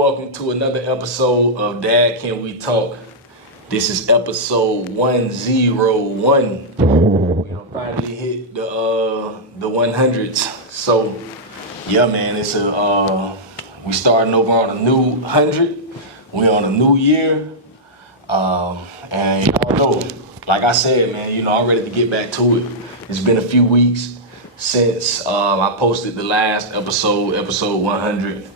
welcome to another episode of Dad Can We Talk. This is episode 101. We done finally hit the 100s. So yeah, man, it's we starting over on a new 100. We on a new year. And y'all know, like I said, man, I'm ready to get back to it. It's been a few weeks since I posted the last episode 100.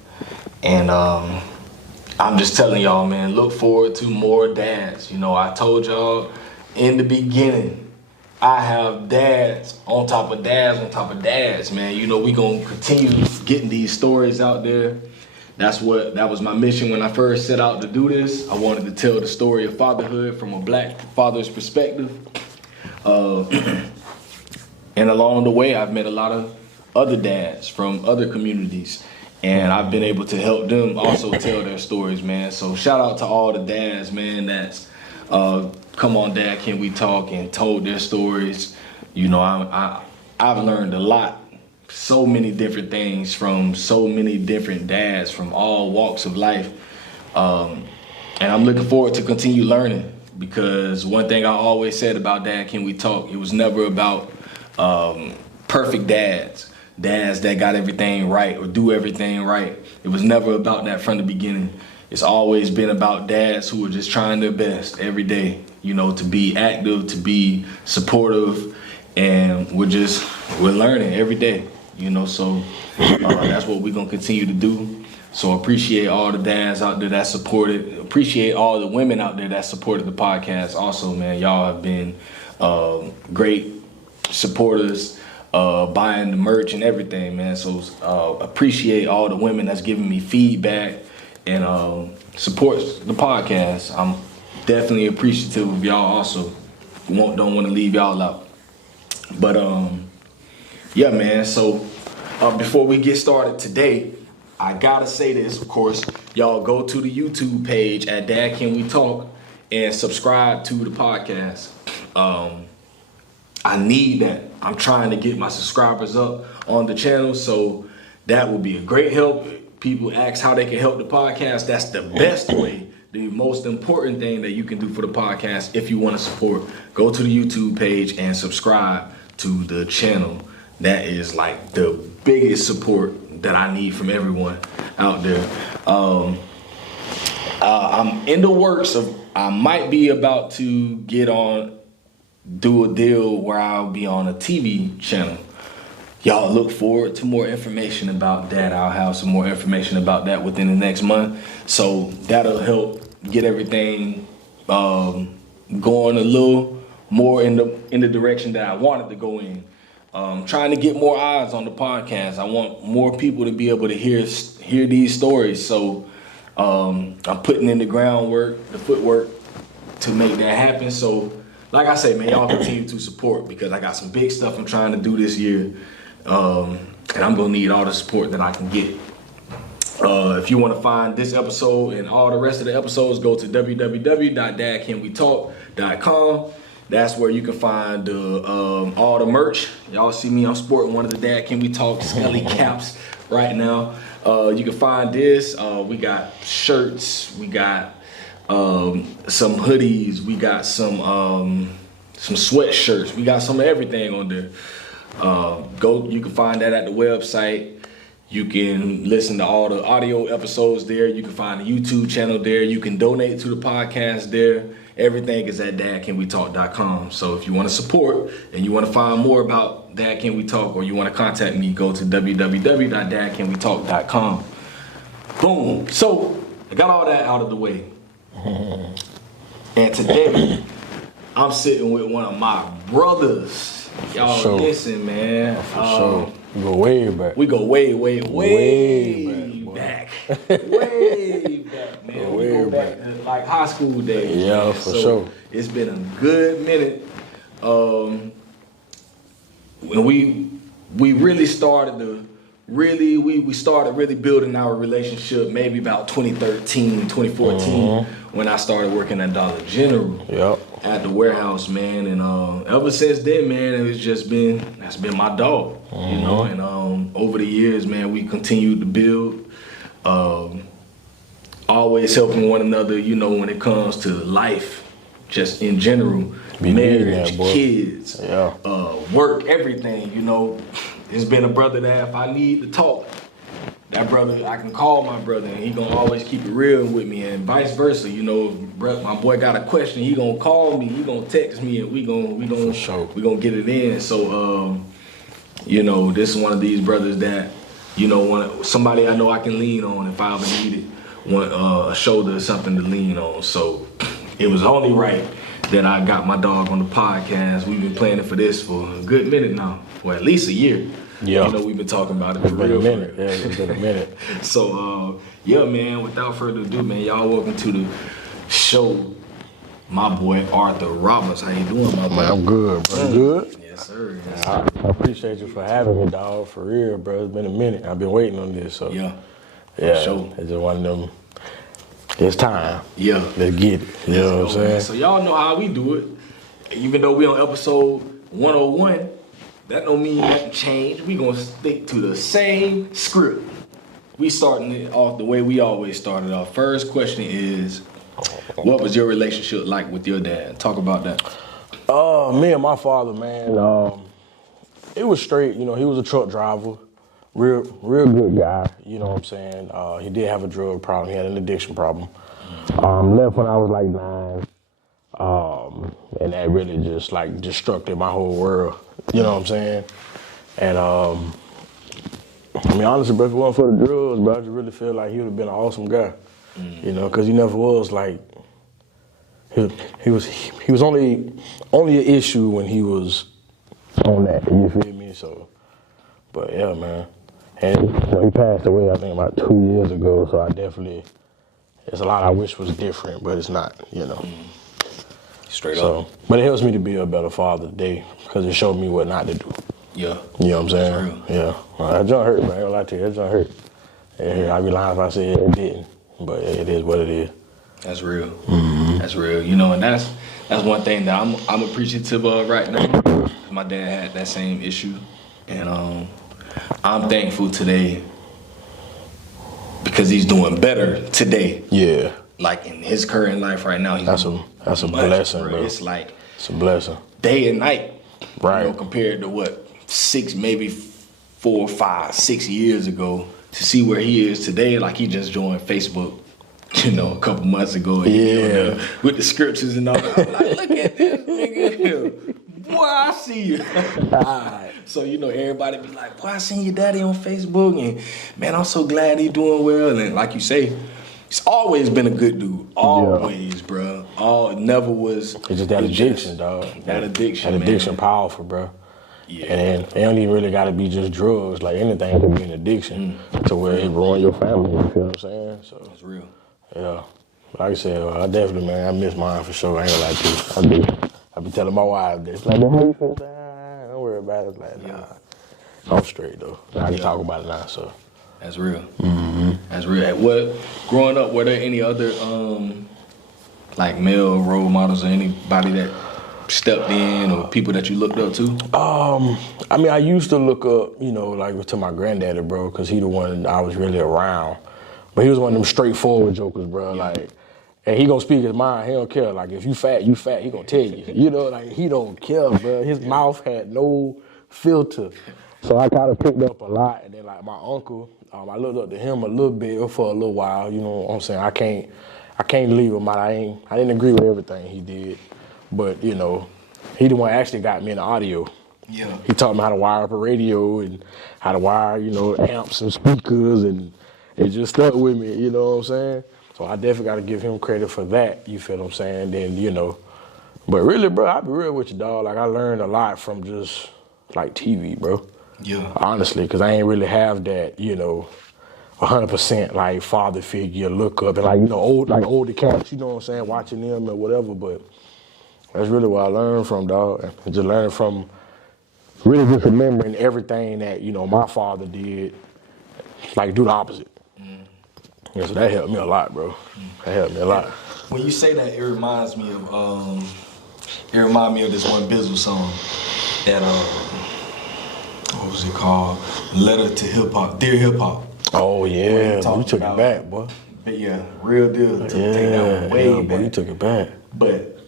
And I'm just telling y'all, man, look forward to more dads. I told y'all in the beginning, I have dads on top of dads on top of dads, man. We gonna continue getting these stories out there. That was my mission when I first set out to do this. I wanted to tell the story of fatherhood from a black father's perspective. And along the way, I've met a lot of other dads from other communities, and I've been able to help them also tell their stories, man. So shout out to all the dads, man, that's come on Dad Can We Talk and told their stories. I've learned a lot, so many different things from so many different dads from all walks of life. And I'm looking forward to continue learning, because one thing I always said about Dad Can We Talk, it was never about perfect dads that got everything right or do everything right. It was never about that from the beginning. It's always been about dads who are just trying their best every day, to be active, to be supportive, and we're learning every day, so that's what we're gonna continue to do. So appreciate all the dads out there that supported, appreciate all the women out there that supported the podcast also, man. Y'all have been great supporters, buying the merch and everything, man. So appreciate all the women that's giving me feedback and supports the podcast. I'm definitely appreciative of y'all also. Don't want to leave y'all out. But yeah, man. So before we get started today, I gotta say this, of course. Y'all go to the YouTube page at Dad Can We Talk and subscribe to the podcast. I need that. I'm trying to get my subscribers up on the channel, so that would be a great help. People ask how they can help the podcast. That's the best way, the most important thing that you can do for the podcast. If you want to support, go to the YouTube page and subscribe to the channel. That is like the biggest support that I need from everyone out there. I'm in the works of, I might be about to do a deal where I'll be on a TV channel. Y'all look forward to more information about that. I'll have some more information about that within the next month. So that'll help get everything going a little more in the direction that I wanted to go in. Trying to get more eyes on the podcast. I want more people to be able to hear these stories. So I'm putting in the groundwork, the footwork to make that happen. So like I say, man, y'all continue to support, because I got some big stuff I'm trying to do this year. And I'm going to need all the support that I can get. If you want to find this episode and all the rest of the episodes, go to www.dadcanwetalk.com. That's where you can find all the merch. Y'all see me, I'm sporting one of the Dad Can We Talk Skelly caps right now. You can find this. We got shirts. We got some hoodies, we got some sweatshirts, we got some of everything on there. You can find that at the website. You can listen to all the audio episodes there. You can find the YouTube channel there. You can donate to the podcast there. Everything is at dadcanwetalk.com. So if you want to support and you want to find more about Dad Can We Talk, or you want to contact me, go to www.dadcanwetalk.com. Boom. So I got all that out of the way. And today, I'm sitting with one of my brothers. Y'all listen, man. For sure. We go way back. We go way back. Way back, man. We go back to like high school days. Yeah, man. for sure. It's been a good minute. When we really started to we started really building our relationship maybe about 2013, 2014, when I started working at Dollar General at the warehouse, man. And ever since then, man, that's been my dog, And over the years, man, we continued to build. always helping one another, you know, when it comes to life, just in general, marriage, kids, work, everything, you know. It's been a brother that if I need to talk, that brother, I can call my brother and he gonna always keep it real with me, and vice versa. You know, if my boy got a question, he gonna call me, he gonna text me, and we gonna get it in. So, you know, this is one of these brothers that, you know, somebody I know I can lean on if I ever need it, want a shoulder or something to lean on. So it was only right that I got my dog on the podcast. We've been planning for this for a good minute now, or at least a year. Yeah. You know, we've been talking about it for It's been real. a minute. Yeah, it's been a minute. So, yeah, man, without further ado, man, y'all welcome to the show. My boy, Arthur Roberts. How you doing, my boy? Man, I'm good, bro. Good? Yes, sir. I appreciate you for having me, dog. For real, bro. It's been a minute. I've been waiting on this. So Yeah. sure. It's just one of them. It's time. Yeah. Let's get it. You know what I'm saying? So y'all know how we do it. Even though we on episode 101, that don't mean nothing changed. We gonna stick to the same script. We starting it off the way we always started off. First question is, what was your relationship like with your dad? Talk about that. Me and my father, man, it was straight. You know, he was a truck driver, real good guy. You know what I'm saying? He did have a drug problem. He had an addiction problem. Left when I was like 9, and that really just like destructed my whole world. You know what I'm saying? And I mean, honestly, bro, if it wasn't for the drugs, bro, I just really feel like he would have been an awesome guy. You know, because he never was like. He was only an issue when he was on that. You feel me? So, but yeah, man. And you know, he passed away, I think, about 2 years ago. So I definitely, there's a lot I wish was different, but it's not. You know. Straight up. But it helps me to be a better father today because it showed me what not to do. Yeah. You know what I'm saying? Real. Yeah. Well, that joint hurt, man. I ain't gonna lie to you. That joint hurt. Yeah, I'd be lying if I said it didn't. But it is what it is. That's real. Mm-hmm. That's real. You know, and that's one thing that I'm appreciative of right now. My dad had that same issue, and I'm thankful today because he's doing better today. Yeah. Like in his current life right now, That's a blessing, bro. It's like it's a blessing. Day and night, right? You know, compared to what 6, maybe 4, 5, 6 years ago, to see where he is today. Like he just joined Facebook, you know, a couple months ago. Yeah, with the scriptures and all that. I'm like, look at this nigga. Boy, I see you. So, you know, everybody be like, boy, I seen your daddy on Facebook, and man, I'm so glad he doing well. And like you say, he's always been a good dude. Always, bro. Never was. It's just that addiction, dog. That addiction, That addiction, man. Powerful, bro. Yeah. And it don't even really got to be just drugs. Like anything could be an addiction to where it ruin your family. You feel what I'm saying? So That's real. yeah. Like I said, I definitely, man, I miss mine for sure. I ain't gonna lie to you. I do. I be telling my wife this. Like, how you feel? Don't worry about it. It's like, nah. I'm straight though. I can talk about it now. So That's real. Mm-hmm. That's real. What growing up, were there any other like male role models or anybody that stepped in or people that you looked up to? I mean, I used to look up, you know, like to my granddaddy, bro, because he the one I was really around. But he was one of them straightforward jokers, bro. Like, and he gonna speak his mind. He don't care. Like, if you fat, you fat. He gonna tell you. You know, like he don't care, bro. His mouth had no filter. So I kind of picked up a lot. And then like my uncle, I looked up to him a little bit for a little while. You know what I'm saying? I can't leave him out. I didn't agree with everything he did, but you know, he the one that actually got me into audio. Yeah. He taught me how to wire up a radio and how to wire, you know, amps and speakers, and it just stuck with me, you know what I'm saying? So I definitely got to give him credit for that, you feel what I'm saying? Then, you know, but really, bro, I'll be real with you, dog. Like, I learned a lot from just, like, TV, bro. Yeah. Honestly, because I ain't really have that, you know, 100% like father figure look up and like, you know, older cats, you know what I'm saying, watching them or whatever, but that's really what I learned from, dog. And just learning from really just remembering everything that, you know, my father did, like do the opposite. Yeah, so that helped me a lot, bro. That helped me a lot. When you say that, it reminds me of this one Bizzle song that what was it called? Letter to Hip Hop, Dear Hip Hop. Oh yeah, talking you took it about back, boy. But yeah, real deal. Take that one way back. Boy, you took it back. But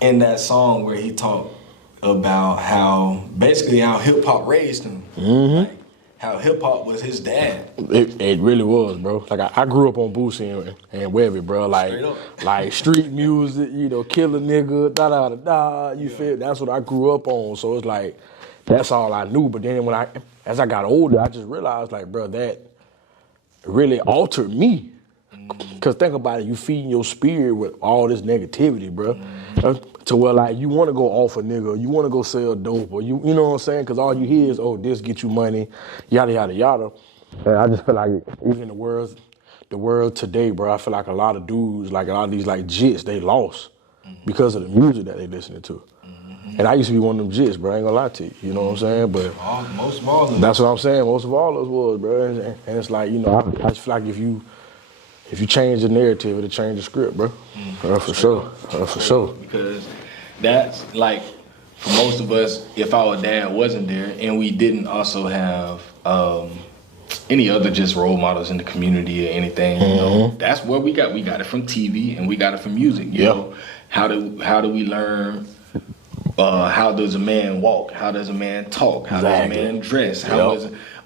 in that song where he talked about how hip hop raised him, like how hip hop was his dad. It really was, bro. Like I grew up on Boosie and Webby, bro. Like street music, you know, kill a nigga, da da da da. You feel? That's what I grew up on. So it's like that's all I knew. But then as I got older, I just realized, like, bro, that really altered me. Cause think about it, you feeding your spirit with all this negativity, bro. To where like you want to go off a nigga, you want to go sell dope, or you know what I'm saying? Cause all you hear is, oh, this get you money, yada yada yada. And I just feel like even the world today, bro, I feel like a lot of dudes, like a lot of these like jits, they lost because of the music that they listening to. And I used to be one of them jits, bro. I ain't gonna lie to you. You know what I'm saying? But most of all of them. That's what I'm saying. Most of all of us was, bro. And it's like, you know, I just feel like if you change the narrative, it'll change the script, bro. For sure. For sure. Because that's like, for most of us, if our dad wasn't there and we didn't also have any other just role models in the community or anything, you know, that's where we got it from TV and we got it from music. You know, how do we learn? How does a man walk? How does a man talk? How does a man dress?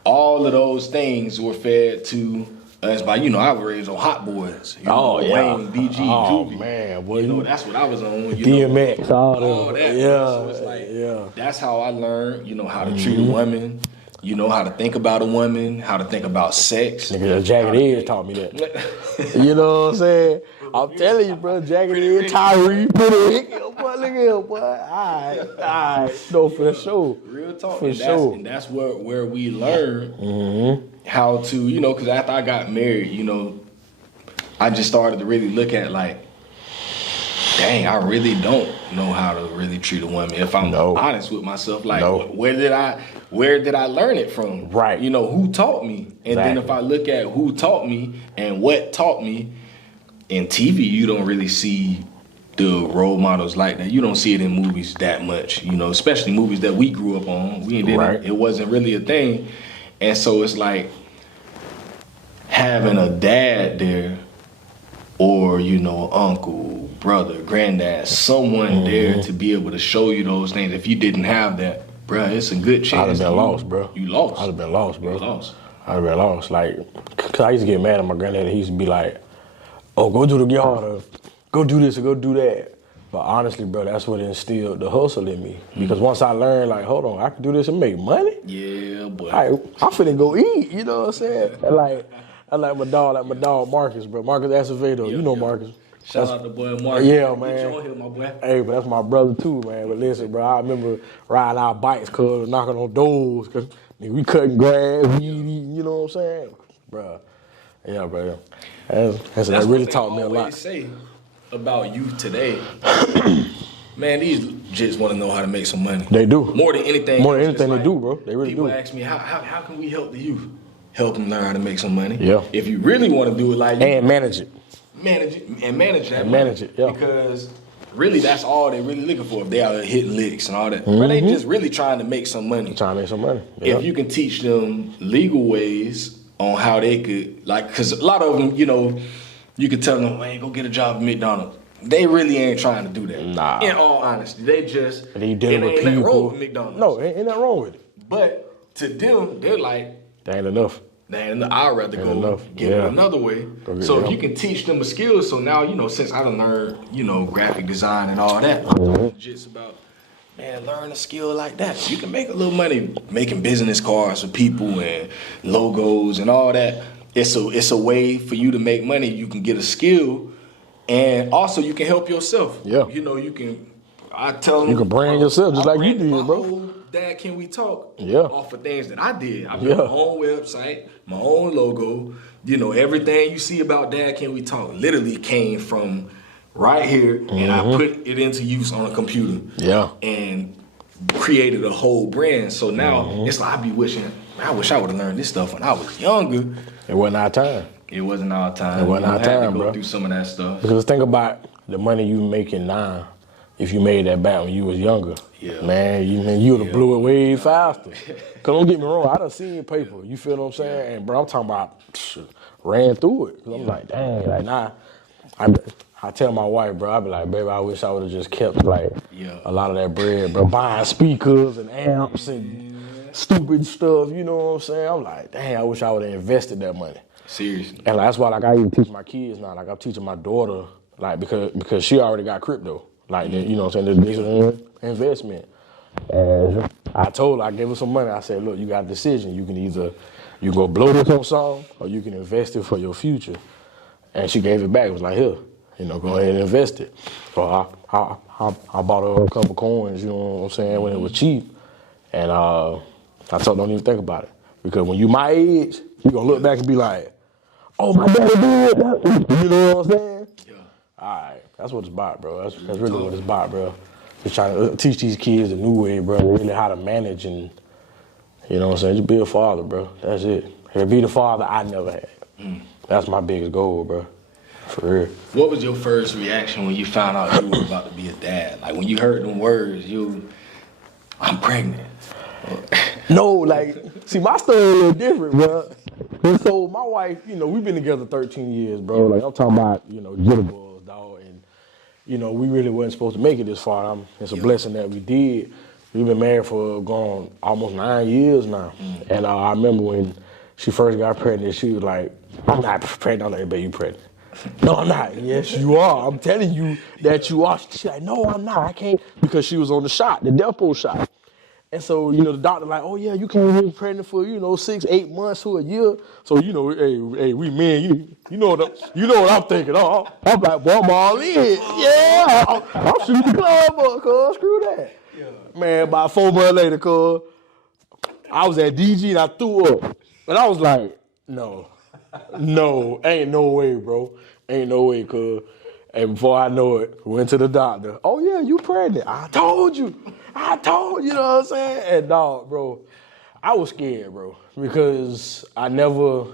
All of those things were fed to us by, you know, I was raised on Hot Boys. You know, Wayne, BG, Juvie. Man, boy, you know, that's what I was on. You DMX, know, all that. So it's like, that's how I learned, you know, how to treat a woman. You know, how to think about a woman, how to think about sex. Nigga, Jagged Edge taught me that. You know what I'm saying? I'm telling you, bro, Jagged Edge, Tyree, Pretty Ricky, boy, look at him, boy. All right. No, for sure. Real talk. For sure. And that's where we learn how to, you know, because after I got married, you know, I just started to really look at like, dang, I really don't know how to really treat a woman. If I'm honest with myself, like, where did I learn it from? Right. You know, who taught me? And then if I look at who taught me and what taught me, in TV, you don't really see the role models like that. You don't see it in movies that much, you know, especially movies that we grew up on. It wasn't really a thing. And so it's like having a dad there or, you know, uncle, brother, granddad, someone there to be able to show you those things. If you didn't have that, bruh, it's a good chance. I'd have been lost, bro. You lost. I'd have been lost, bro. You lost. I'd have been lost. Like, cause I used to get mad at my granddad. He used to be like, oh, go do the yard, or go do this or go do that. But honestly, bro, that's what instilled the hustle in me. Because once I learned, like, hold on, I can do this and make money? Yeah, boy. I'm finna go eat, you know what I'm saying? I like my dog Marcus, bro. Marcus Acevedo, you know Marcus. Shout out to boy Marcus. Yeah, man. Get you on here, my boy. Hey, but that's my brother too, man. But listen, bro, I remember riding our bikes, cuz, knocking on doors, cuz we cutting grass, weed eating, you know what I'm saying? Bro. Yeah, bro. That really taught me a lot. Say about youth today, man, these just want to know how to make some money. They do. More than anything. More than anything they do, bro. They really people do. People ask me, how can we help the youth? Help them learn how to make some money. Yeah. If you really want to do it like and manage it. Manage that. And manage it, yeah. Because really that's all they're really looking for if they are hitting licks and all that. But they just really trying to make some money. Trying to make some money. Yeah. If you can teach them legal ways on how they could, like, because a lot of them, you know, you could tell them, hey, go get a job at McDonald's. They really ain't trying to do that. Nah. In all honesty, they just, they dealing with people. Ain't nothing wrong with McDonald's. No, ain't nothing wrong with it. But to them, they're like, that ain't enough. I'd rather go get it another way. So if you can teach them a skill, so now, you know, since I done learned, you know, graphic design and all that, just about, man, learn a skill like that. You can make a little money making business cards for people and logos and all that. It's a way for you to make money. You can get a skill, and also you can help yourself. Yeah. You know, you can. I tell them you can brand yourself just like you did, bro. Whole Dad, Can We Talk? Yeah. Off of things that I did. I built my own website, my own logo. You know, everything you see about Dad, Can We Talk literally came from right here, and I put it into use on a computer. Yeah. And created a whole brand. So now it's like I be wishing, I wish I would have learned this stuff when I was younger. It wasn't our time. It wasn't our time. It wasn't our time, bro. bro. Do some of that stuff. Because think about the money you making now if you made that back when you was younger. Yeah. Man, you would have blew it way faster. Cause don't get me wrong, I done seen paper. You feel what I'm saying? And bro, I'm talking about ran through it. Cause I'm like, dang, like nah. I tell my wife, bro, I be like, baby, I wish I would have just kept like a lot of that bread, bro. Buying speakers and amps and stupid stuff, you know what I'm saying? I'm like, dang, I wish I would have invested that money. Seriously. And like, that's why like I even teach my kids now. Like I'm teaching my daughter, like because she already got crypto. Like you know what I'm saying, this is investment. And I told her, I gave her some money. I said, look, you got a decision. You can go blow this on something or you can invest it for your future. And she gave it back. It was like, here, go ahead and invest it. So I bought her a couple coins, you know what I'm saying, when it was cheap. And I told her, don't even think about it. Because when you my age, you gonna look back and be like, oh, my daddy did that. You know what I'm saying? Yeah. All right, that's what it's about, bro. That's really what it's about, bro. Just trying to teach these kids a new way, bro, really how to manage and, you know what I'm saying, just be a father, bro. That's it. And be the father I never had. That's my biggest goal, bro. For real. What was your first reaction when you found out you were about to be a dad? Like when you heard them words, I'm pregnant. No, like, see, my story a little different, bro. And so my wife, we've been together 13 years, bro. Like I'm talking about, jitterbugs, dog. And, we really wasn't supposed to make it this far. It's a blessing that we did. We've been married for going almost 9 years now. And I remember when she first got pregnant, she was like, I'm not pregnant. I'm like, baby, you pregnant. No, I'm not. Yes, you are. I'm telling you that you are. She's like, no, I'm not. I can't. Because she was on the shot, the Delpo shot. And so, the doctor like, oh, yeah, you can't be pregnant for, 6, 8 months to a year. So, hey, we men, you know what I'm thinking. Oh, I'm like, boy, I'm all in. Yeah, I'm shooting the club up, cuz. Screw that. Yeah. Man, about 4 months later, cuz, I was at DG and I threw up. And I was like, no, ain't no way, bro. Ain't no way, cuz. And before I know it, went to the doctor. Oh, yeah, you pregnant. I told you, you know what I'm saying? And dog, bro, I was scared, bro, because I never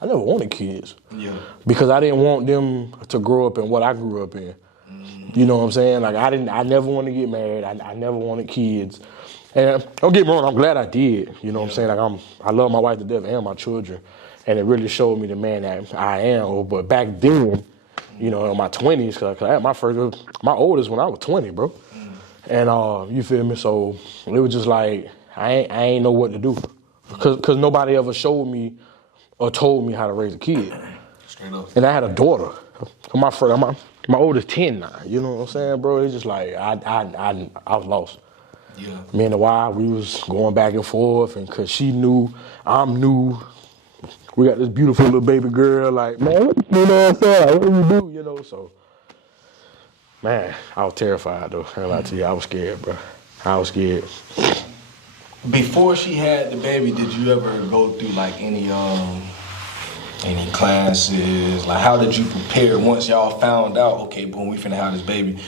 wanted kids. Yeah. Because I didn't want them to grow up in what I grew up in. You know what I'm saying? Like I never wanted to get married. I never wanted kids. And don't get me wrong, I'm glad I did. You know what I'm saying? Like I love my wife to death and my children. And it really showed me the man that I am. But back then, in my 20s, cause I had my oldest when I was 20, bro. And you feel me? So it was just like I ain't know what to do, cause nobody ever showed me or told me how to raise a kid. Straight up. And I had a daughter. My oldest 10 now. You know what I'm saying, bro? It's just like I was lost. Yeah. Me and the wife, we was going back and forth, and cause she knew, I'm new. We got this beautiful little baby girl, like, man, what I'm saying? What do you do? So, man, I was terrified, though. I ain't lie to you, I was scared, bro. I was scared. Before she had the baby, did you ever go through, like, any classes? Like, how did you prepare once y'all found out, okay, boom, we finna have this baby?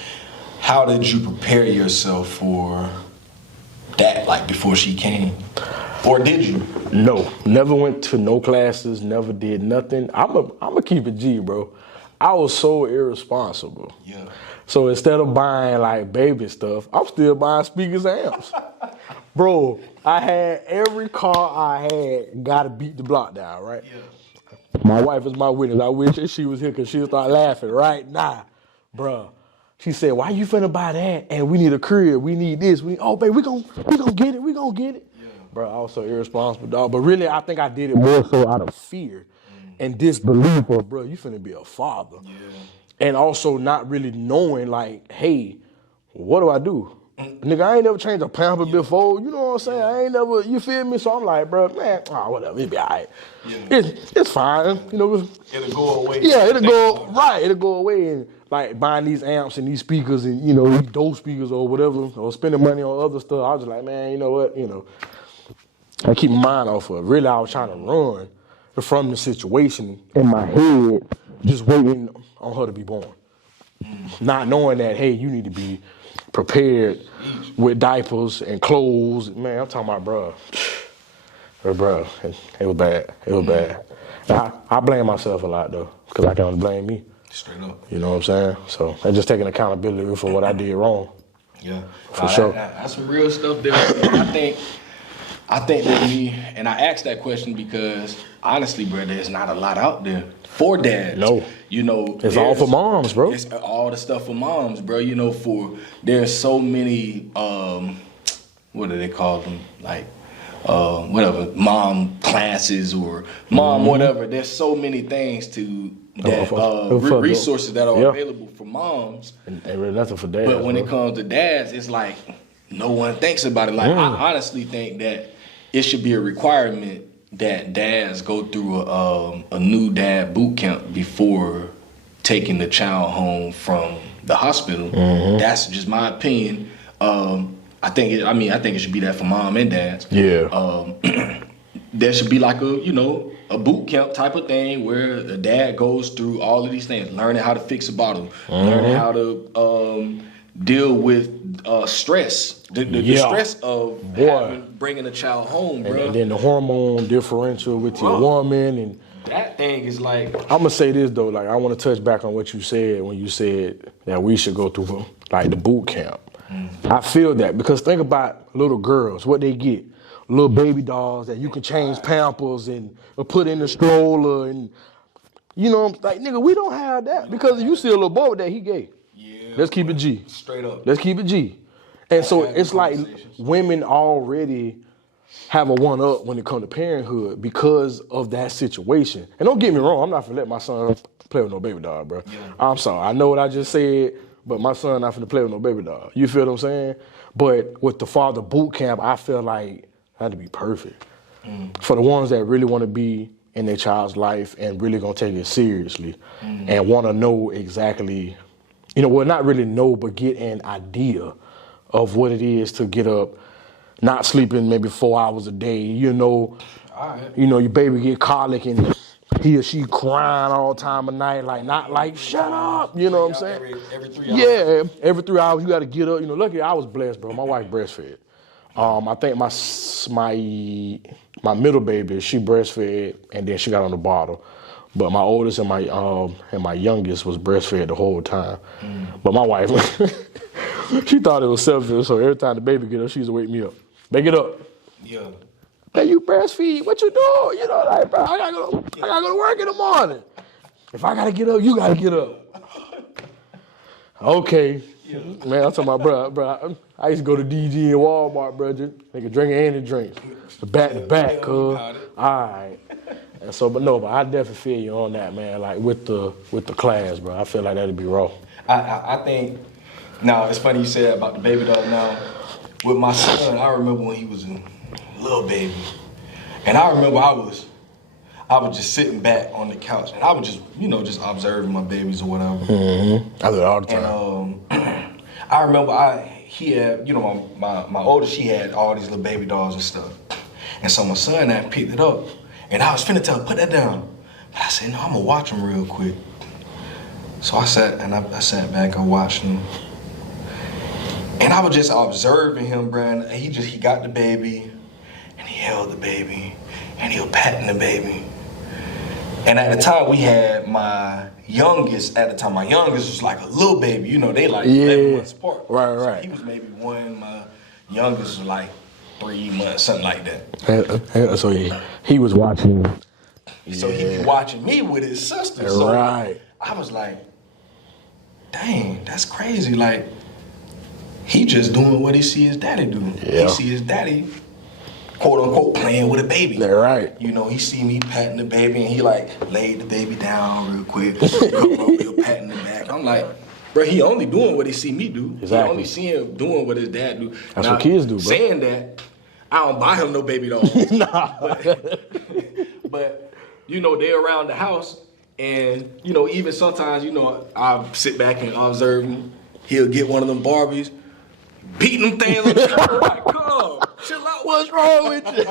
How did you prepare yourself for that, like, before she came? Or did you? No, never went to no classes, never did nothing. I'm a keep it G, bro. I was so irresponsible. Yeah. So instead of buying like baby stuff, I'm still buying speakers and amps. Bro, I had every car I had gotta beat the block down, right? Yeah. My wife is my witness. I wish that she was here because she'll start laughing right now. Bro. She said, why you finna buy that? And we need a crib, we need this. Oh, baby, we gonna get it. Bro, I was so irresponsible, dog. But really, I think I did it more so out of fear and disbelief of, bro, you finna be a father. Yeah. And also not really knowing, like, hey, what do I do? Nigga, I ain't never changed a pamper before. You know what I'm saying? I ain't never, you feel me? So I'm like, bro, man, whatever, it'll be all right. Yeah. It's fine. It'll go away. Yeah, it'll go away. And like buying these amps and these speakers and, these dope speakers or whatever, or spending money on other stuff. I was just like, man, you know what, I keep my mind off of it. Really, I was trying to run from the situation in my head, just waiting on her to be born. Not knowing that, hey, you need to be prepared with diapers and clothes. Man, I'm talking about, bro, it was bad. It was bad. I blame myself a lot, though, because I can only blame me. Straight up. You know what I'm saying? So I just taking accountability for what I did wrong. Yeah, For sure. That's some real stuff there. I think that and I asked that question because honestly, bro, there's not a lot out there for dads. No. You know, It's all for moms, bro. It's all the stuff for moms, bro. You know, there's so many, what do they call them? Like, whatever, mom classes or mom whatever. There's so many things resources that are available for moms. And really nothing for dads. But when it comes to dads, it's like no one thinks about it. Like I honestly think that it should be a requirement that dads go through a new dad boot camp before taking the child home from the hospital. That's just my opinion. I think it should be that for mom and dads. Yeah. There should be like a boot camp type of thing where the dad goes through all of these things, learning how to fix a bottle, learning how to deal with stress, the stress of bringing a child home, bro. And then the hormone differential with your woman, and that thing is like. I'm gonna say this though, like I want to touch back on what you said when you said that we should go through like the boot camp. I feel that because think about little girls, what they get. Little baby dolls that you can change Pampers and put in the stroller, and you know, like nigga, we don't have that because you see a little boy with that, he gay. Yeah. Let's keep it G. Straight up. Let's keep it G. And so it's like women already have a one up when it comes to parenthood because of that situation. And don't get me wrong, I'm not gonna let my son play with no baby doll, bro. Yeah. I'm sorry, I know what I just said, but my son not finna play with no baby doll. You feel what I'm saying? But with the father boot camp, I feel like had to be perfect. For the ones that really want to be in their child's life and really gonna take it seriously and want to know exactly, not really know, but get an idea of what it is to get up, not sleeping maybe 4 hours a day, your baby get colic and he or she crying all time of night, like not like shut up, you know what I'm saying? Every 3 hours. Yeah, every 3 hours you got to get up. Luckily I was blessed, bro. My wife breastfed. I think my middle baby, she breastfed and then she got on the bottle. But my oldest and my youngest was breastfed the whole time. But my wife, she thought it was selfish, so every time the baby get up, she used to wake me up. They get up. Yeah. Hey, you breastfeed? What you doing? Like, bro, I gotta go to work in the morning. If I gotta get up, you gotta get up. Okay. Yeah. Man, I'm talking about, bro. I used to go to DG and Walmart, bro. They could drink and a drink. Back to back, cuz. All right. And so, but I definitely feel you on that, man. Like with the class, bro. I feel like that'd be raw. I think. Now it's funny you said that about the baby doll. Now with my son, I remember when he was a little baby, and I remember I was just sitting back on the couch, and I was just observing my babies or whatever. I do it all the time. And I remember he had, my oldest, she had all these little baby dolls and stuff. And so my son had picked it up, and I was finna tell him, put that down. But I said, no, I'm gonna watch him real quick. So I sat back and watched him. And I was just observing him, bro, and he got the baby, and he held the baby, and he was patting the baby. And at the time, we had my youngest was like a little baby. They like 11 months apart. Right. So he was maybe one. My youngest was like 3 months, something like that. So he was watching. So he was watching me with his sister. So right. I was like, dang, that's crazy. Like, he just doing what he see his daddy do. Yeah. He see his daddy, quote unquote, playing with a baby. They're right. He see me patting the baby, and he like laid the baby down real quick, patting the back. I'm like, bro, he only doing what he see me do. Exactly. He only see him doing what his dad do. That's what kids do, bro. Saying that, I don't buy him no baby dolls. Nah. But they're around the house, and even sometimes I sit back and observe him. He'll get one of them Barbies, beating them things on the shoulder, like, come, chill out. What's wrong with you?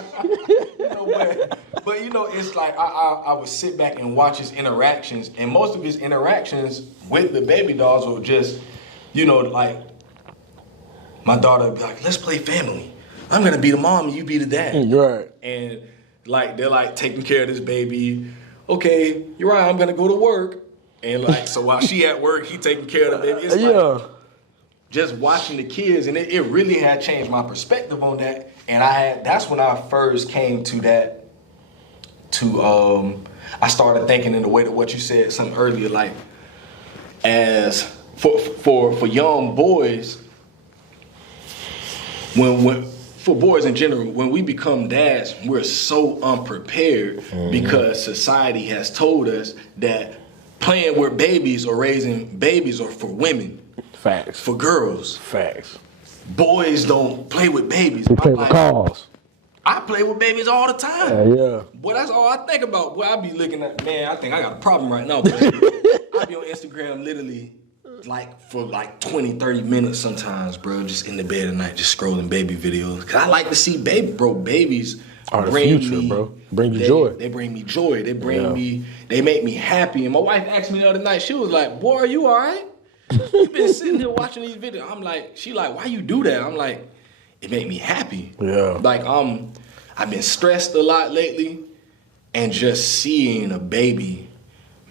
But it's like I would sit back and watch his interactions, and most of his interactions with the baby dolls were just, like my daughter would be like, let's play family. I'm gonna be the mom and you be the dad. Right. And like they're like taking care of this baby. Okay, you're right, I'm gonna go to work. And like, so while she at work, he taking care of the baby. It's like just watching the kids, and it really had changed my perspective on that. And that's when I first came to that, I started thinking in the way that what you said something earlier, like as for young boys, for boys in general, when we become dads, we're so unprepared because society has told us that playing with babies or raising babies are for women. Facts. For girls. Facts. Boys don't play with babies. They play with cars. I play with babies all the time. Yeah. Boy, that's all I think about. Boy, I be looking at, man, I think I got a problem right now. But I be on Instagram literally for 20, 30 minutes sometimes, bro, just in the bed at night, just scrolling baby videos. Cause I like to see babies are the future, bro. Bring you joy. They bring me joy. They bring me, they make me happy. And my wife asked me the other night, she was like, boy, are you all right? You been sitting here watching these videos. I'm like, she like, why you do that? I'm like, it made me happy. Yeah. Like, I've been stressed a lot lately, and just seeing a baby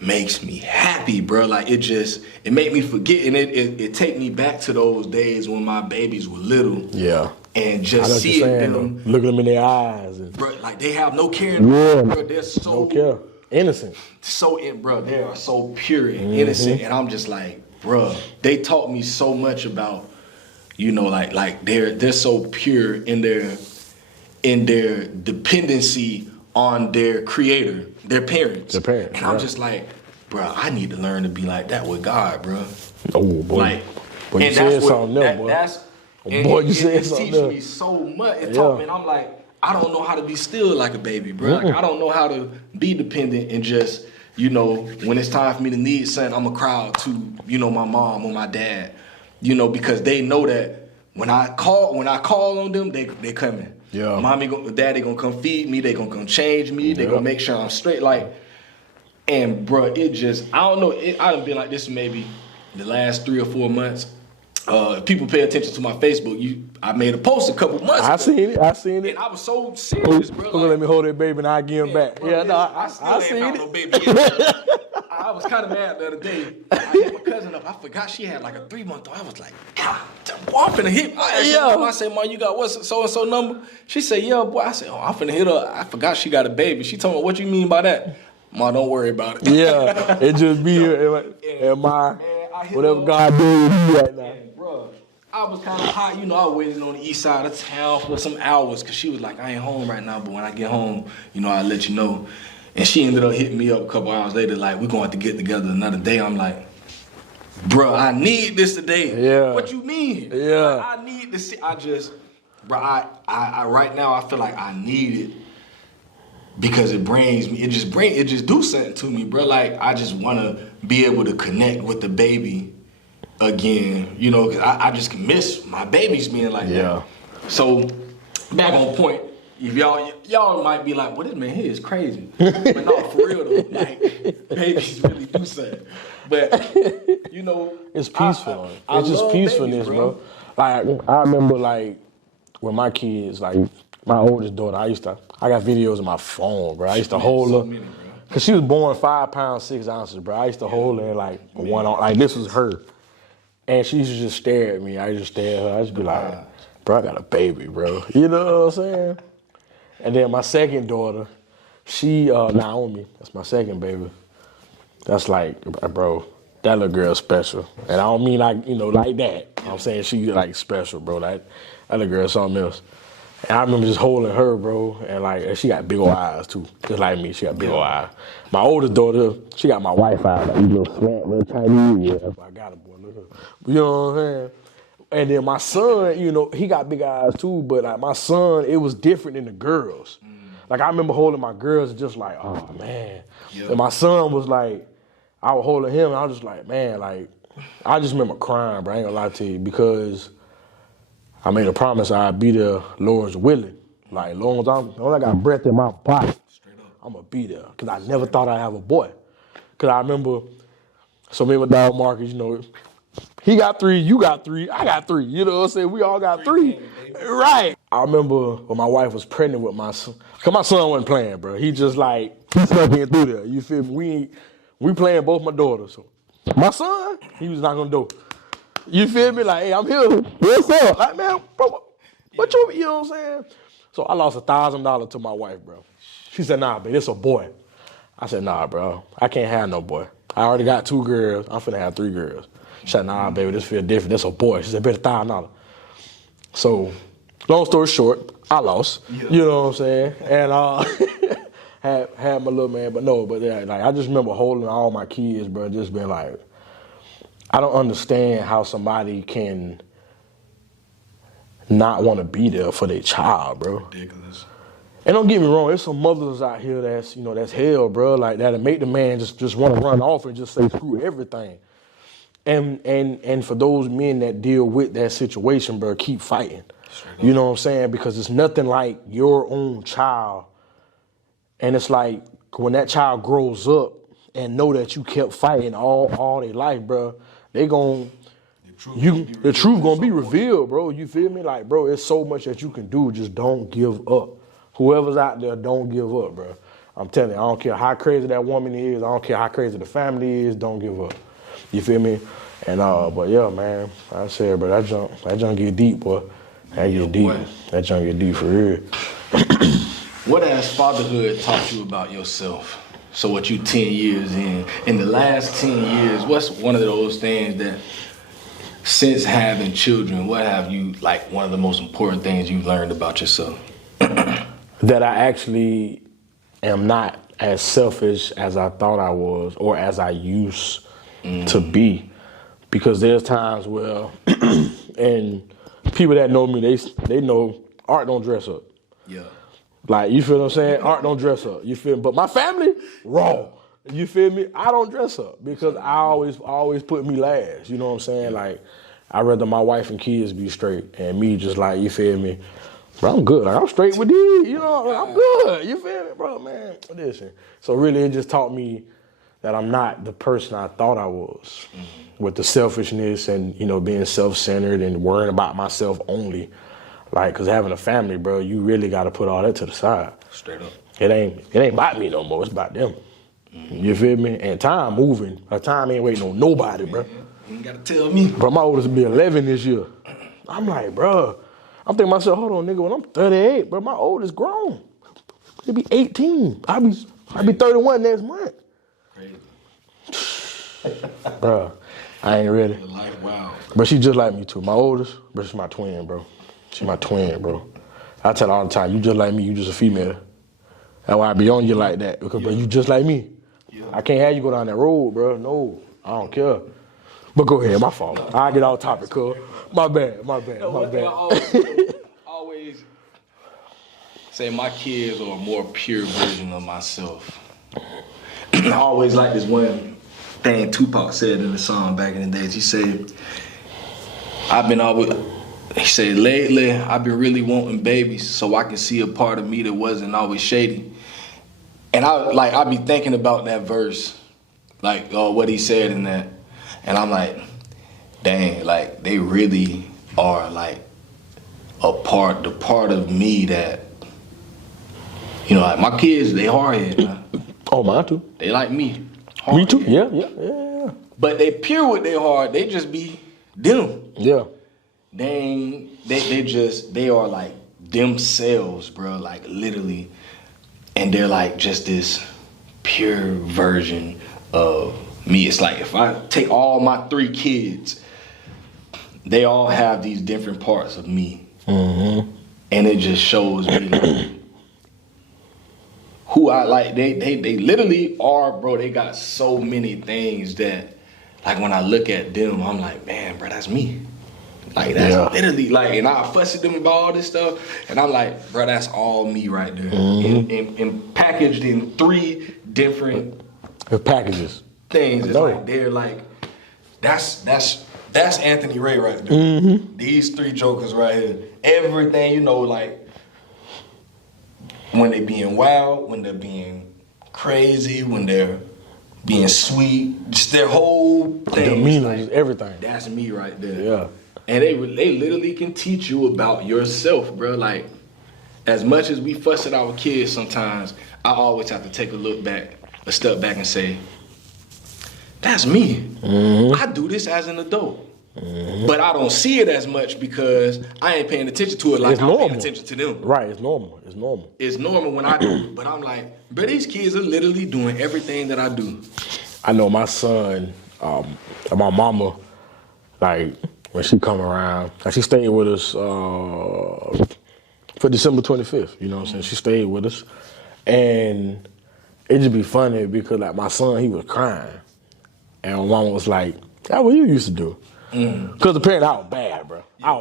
makes me happy, bro. Like, it made me forget, and it take me back to those days when my babies were little. Yeah. And just seeing them, look at them in their eyes, and bro, like they have no care in them, bro. They're so no care. Innocent. Bro, they are so pure and innocent, and I'm just like, bro, they taught me so much about, like they're so pure in their dependency on their creator, their parents. And I'm just like, bro, I need to learn to be like that with God, bro. Oh boy, like, boy, you said something there, boy. You said something there. It teaches me so much. It taught me, and I'm like, I don't know how to be still like a baby, bro. Like, I don't know how to be dependent and just, when it's time for me to need something, I'm a crowd to, my mom or my dad, because they know that when I call on them, they coming. Yeah. Mommy, daddy gonna come feed me. They gonna come change me. They gonna make sure I'm straight. Like, and bro, I don't know. I done been like this maybe the last 3 or 4 months. If people pay attention to my Facebook, I made a post a couple months ago. I seen it. And I was so serious, bro. Let me hold that baby and I'll give him back. Bro, Yeah, no, I still ain't no baby yet. I was kind of mad the other day. I hit my cousin up. I forgot she had like a 3-month-old. I was like, God, boy, I'm finna hit. I said, Mom, you got what's so-and-so number? She said, yeah, boy. I said, oh, I'm finna hit her. I forgot she got a baby. She told me, what you mean by that? Mom, don't worry about it. Yeah, it just be whatever God do with you right now. And, bro, I was kind of hot. I was waiting on the east side of town for some hours because she was like, I ain't home right now, but when I get home, I'll let you know. And she ended up hitting me up a couple hours later, like, we're going to have to get together another day. I'm like, bro, I need this today. Yeah. What you mean? Yeah. Like, I need this. I right now, I feel like I need it because it just do something to me, bro. Like, I just want to be able to connect with the baby again, because I just miss my babies being like that. So, back on point. If y'all might be like, well, this man here is crazy. But no, for real though, like, babies really do something. But, it's peaceful. It's just peacefulness, babies, bro. Like, I remember, like, when my kids, like, my oldest daughter, I got videos on my phone, bro. I used to hold her. Because she was born 5 pounds, 6 ounces, bro. I used to hold her like one on, like, this was her. And she used to just stare at me. I used to stare at her. I just be like, bro, I got a baby, bro. You know what I'm saying? And then my second daughter, she, Naomi, that's my second baby. That's like, bro, that little girl special. And I don't mean like, like that. I'm saying she like special, bro. That little girl something else. And I remember just holding her, bro, and she got big old eyes too. Just like me, she got big old eyes. My oldest daughter, she got my wife eyes, like these little slant, little Chinese. Yeah, I got her, boy, look at her. You know what I'm saying? And then my son, he got big eyes too, but like my son, it was different than the girls. Like I remember holding my girls and just like, oh man. Yep. And my son was like, I was holding him and I was just like, man, like, I just remember crying, bro, I ain't gonna lie to you, because I made a promise I'd be there, Lord's willing. Like, long as I got breath in my body, I'm gonna be there. Cause I never thought I'd have a boy. Cause I remember, so me and my dog Marcus, he got 3, you got 3, I got 3. You know what I'm saying? We all got 3. Right. I remember when my wife was pregnant with my son. Cause my son wasn't playing, bro. He just like, he snuck in through there. You feel me? We We playing both my daughters. So my son, he was knocking on the door. You feel me? Like, hey, I'm here. What's up? Like, man, bro, what you know what I'm saying? So I lost $1,000 to my wife, bro. She said, nah, babe, it's a boy. I said, nah, bro, I can't have no boy. I already got 2 girls. I'm finna have 3 girls. She said, nah, baby, this feel different. That's a boy. She said, bet $1,000. So, long story short, I lost. Yeah. You know what I'm saying? And had my little man, but yeah, like I just remember holding all my kids, bro, just being like, I don't understand how somebody can not want to be there for their child, bro. Ridiculous. And don't get me wrong, there's some mothers out here that's, that's hell, bro, like that'll make the man just want to run off and just say screw everything. And for those men that deal with that situation, bro, keep fighting. You know what I'm saying? Because it's nothing like your own child. And it's like when that child grows up and know that you kept fighting all their life, bro, the truth gonna be revealed, bro. You feel me? Like, bro, it's so much that you can do. Just don't give up. Whoever's out there, don't give up, bro. I'm telling you, I don't care how crazy that woman is. I don't care how crazy the family is. Don't give up. You feel me? And but yeah, man, I said, bro, that junk get deep, boy. That get deep. That junk get deep for real. What has fatherhood taught you about yourself? So what you 10 years in the last 10 years, what's one of those things that since having children, what have you, like one of the most important things you've learned about yourself? That I actually am not as selfish as I thought I was or as I used to be. Because there's times where, and people that know me, they know Art don't dress up. Yeah. Like, you feel what I'm saying? Art don't dress up. You feel me? But my family, raw. You feel me? I don't dress up because I always put me last. You know what I'm saying? Like, I'd rather my wife and kids be straight and me just like, you feel me? Bro, I'm good. Like, I'm straight with these. You know, I'm good. You feel me, bro, man? Listen. So really, it just taught me that I'm not the person I thought I was with the selfishness and, being self-centered and worrying about myself only. Like, cause having a family, bro, you really got to put all that to the side. Straight up. It ain't about me no more. It's about them. You feel me? And time moving. Time ain't waiting on nobody, bro. You ain't got to tell me. Bro, my oldest will be 11 this year. I'm like, bro. I'm thinking to myself, hold on, nigga, when I'm 38, bro, my oldest grown. He'll be 18. I'll be 31 next month. Crazy. Bro, I ain't ready. Life, wow. But she just like me too. My oldest, but she's my twin, bro. She's my twin, bro. I tell her all the time, you just like me, you just a female. That's why I be on you like that, because, bro, you just like me. Yeah. I can't have you go down that road, bro. No, I don't care. But go ahead, my fault. I get off topic, cuz. My bad. I always say my kids are a more pure version of myself. I always like this one thing Tupac said in the song back in the days. He said, lately, I've been really wanting babies so I can see a part of me that wasn't always shady. And I be thinking about that verse, like what he said in that. And I'm like, dang, like they really are like the part of me that, like my kids, they hard-headed, man. Oh, mine too. They like me. Me too, yeah. But they pure with their heart, they just be them. Yeah. They are like themselves, bro, like literally. And they're like just this pure version of me. It's like if I take all my 3 kids, they all have these different parts of me. Mm-hmm. And it just shows me like who I like. They literally are, bro. They got so many things that, like, when I look at them, I'm like, man, bro, that's me. Like, that's literally, like, and I fuss at them about all this stuff, and I'm like, bro, that's all me right there. Mm-hmm. And packaged in 3 different packages. Things. It's like, they're like, that's Anthony Ray right there. Mm-hmm. These 3 jokers right here. Everything, like, when they being wild, when they're being crazy, when they're being sweet, just their whole thing. Demeanor, like, everything. That's me right there. Yeah. And they literally can teach you about yourself, bro. Like, as much as we fuss at our kids sometimes, I always have to take a step back and say, that's me. I do this as an adult. But I don't see it as much because I ain't paying attention to it like I'm paying attention to them. Right, it's normal. It's normal. It's normal when I do it. But I'm like, bro, these kids are literally doing everything that I do. I know my son, my mama, like, when she come around, like she stayed with us for December 25th, you know what I'm saying? She stayed with us. And it just be funny because, like, my son, he was crying. And my mama was like, that's what you used to do. Because apparently I was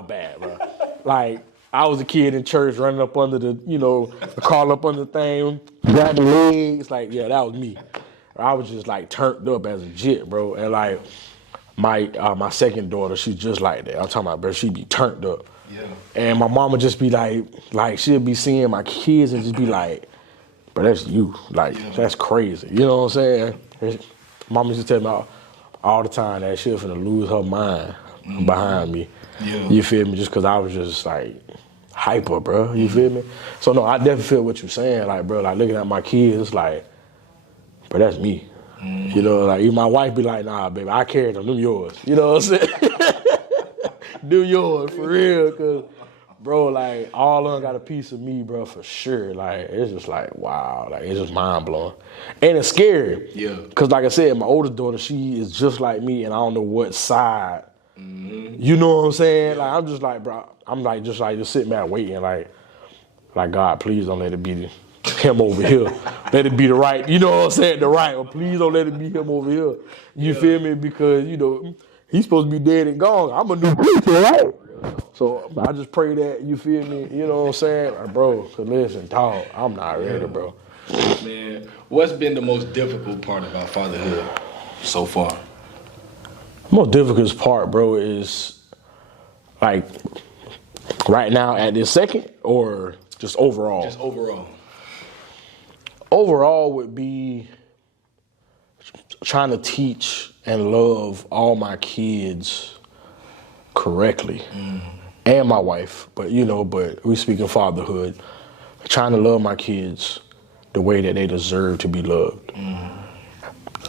bad, bro. Like, I was a kid in church running up under the call up under the thing, grabbing legs. Like, yeah, that was me. I was just, like, turned up as a jit, bro. And, like, my second daughter, she's just like that. I'm talking about, bro, she be turned up. Yeah. And my mama just be like, she'll be seeing my kids and just be like, bro, that's you. Like, that's crazy. You know what I'm saying? Mama used to tell me all the time that she'll finna lose her mind behind me. Yeah. You feel me? Just because I was just like hyper, bro. You feel me? So no, I definitely feel what you're saying. Like, bro, like looking at my kids, like, bro, that's me. You know, like even my wife be like, nah, baby, I carry them yours. You know what I'm saying? Do yours for real, cause bro, like all of them got a piece of me, bro, for sure. Like it's just like wow, like it's just mind blowing, and it's scary. Yeah. Cause like I said, my oldest daughter, she is just like me, and I don't know what side. You know what I'm saying? Like I'm just like, bro, I'm like just sitting there waiting, like God, please don't let it be him over here. Let it be the right. You know what I'm saying? The right. Or please don't let it be him over here. You feel me? Because he's supposed to be dead and gone. I'm a new creature, right? So I just pray that, you feel me? You know what I'm saying? Bro, so listen, dog, I'm not ready, bro. Man, what's been the most difficult part about fatherhood so far? The most difficult part, bro, is like right now at this second or just overall? Just overall. Overall would be trying to teach and love all my kids correctly, and my wife, but we speaking fatherhood, trying to love my kids the way that they deserve to be loved.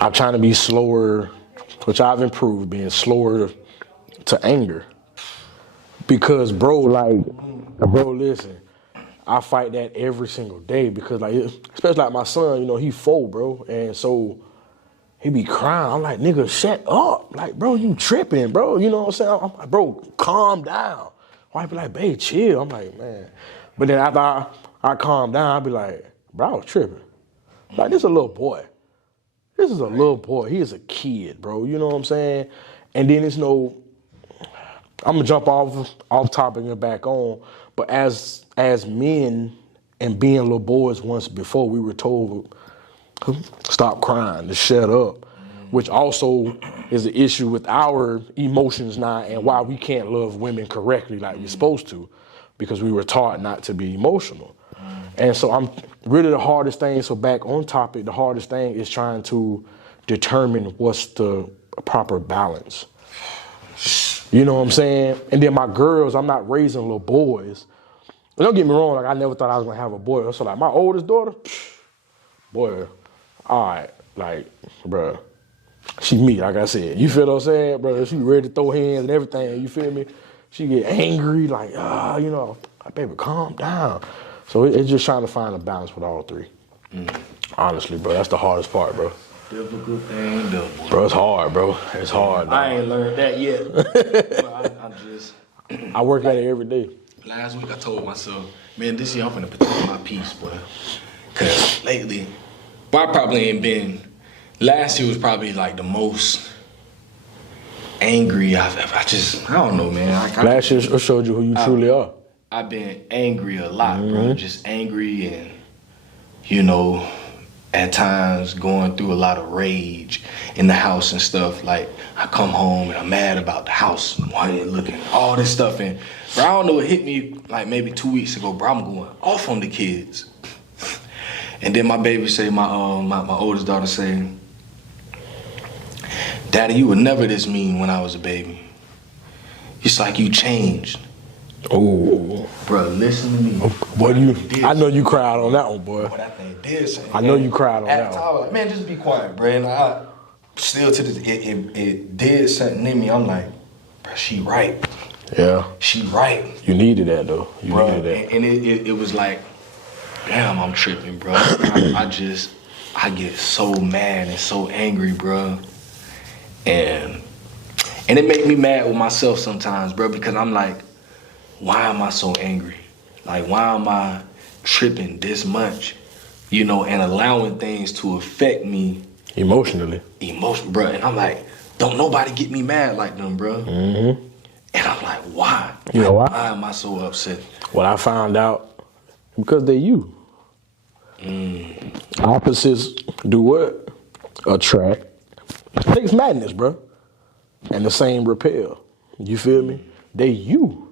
I'm trying to be slower, which I've improved, being slower to anger, because bro, listen, I fight that every single day because like, especially like my son, he 4, bro, and so he be crying. I'm like, nigga, shut up. Like, bro, you tripping, bro. You know what I'm saying? I'm like, bro, calm down. Wife be like, babe, chill. I'm like, man. But then after I calm down, I be like, bro, I was tripping. Like, this is a little boy. This is a little boy. He is a kid, bro. You know what I'm saying? And then it's I'm gonna jump off topic and back on. But as men and being little boys once before, we were told stop crying, to shut up, which also is an issue with our emotions now and why we can't love women correctly like we're supposed to, because we were taught not to be emotional. And so I'm really the hardest thing, so back on topic, the hardest thing is trying to determine what's the proper balance. You know what I'm saying? And then my girls, I'm not raising little boys. Don't get me wrong, like I never thought I was gonna have a boy. So like my oldest daughter, boy, all right, like, bruh, she me, like I said. You feel what I'm saying, bro? She ready to throw hands and everything, you feel me? She get angry, like, baby, calm down. So it's just trying to find a balance with all three. Honestly, bro, that's the hardest part, bro. Difficult thing, though. Bro, it's hard, bro. It's hard, dog. I ain't learned that yet. I work at it every day. Last week I told myself, man, this year I'm finna protect my peace, boy. Cause lately, I probably ain't been. Last year was probably like the most angry I've ever. I don't know, man. Last year showed you who you truly are. I've been angry a lot, bro. Just angry and, at times going through a lot of rage in the house and stuff. Like, I come home and I'm mad about the house, why you looking, all this stuff. And, bro, I don't know, it hit me like maybe 2 weeks ago, bro. I'm going off on the kids. And then my baby say, my oldest daughter say, Daddy, you were never this mean when I was a baby. It's like you changed. Oh, bro, listen to me. Boy, I know you cried on that one, boy. What that thing did say. I know you cried on that one. I was like, man, just be quiet, bro. And still to this, it did something in me. I'm like, bro, she right. Yeah. She right. You needed that though. You Bro, needed that. and it was like, damn, I'm tripping, bro. I get so mad and so angry, bro. And it made me mad with myself sometimes, bro, because I'm like, why am I so angry? Like, why am I tripping this much? You know, and allowing things to affect me Emotionally. bro. And I'm like, don't nobody get me mad like them, bro. Mm-hmm. And I'm like, why? You know why? Why am I so upset? Well, I found out because they're you. Opposites do what? Attract. Makes madness, bro. And the same repel. You feel me? They you.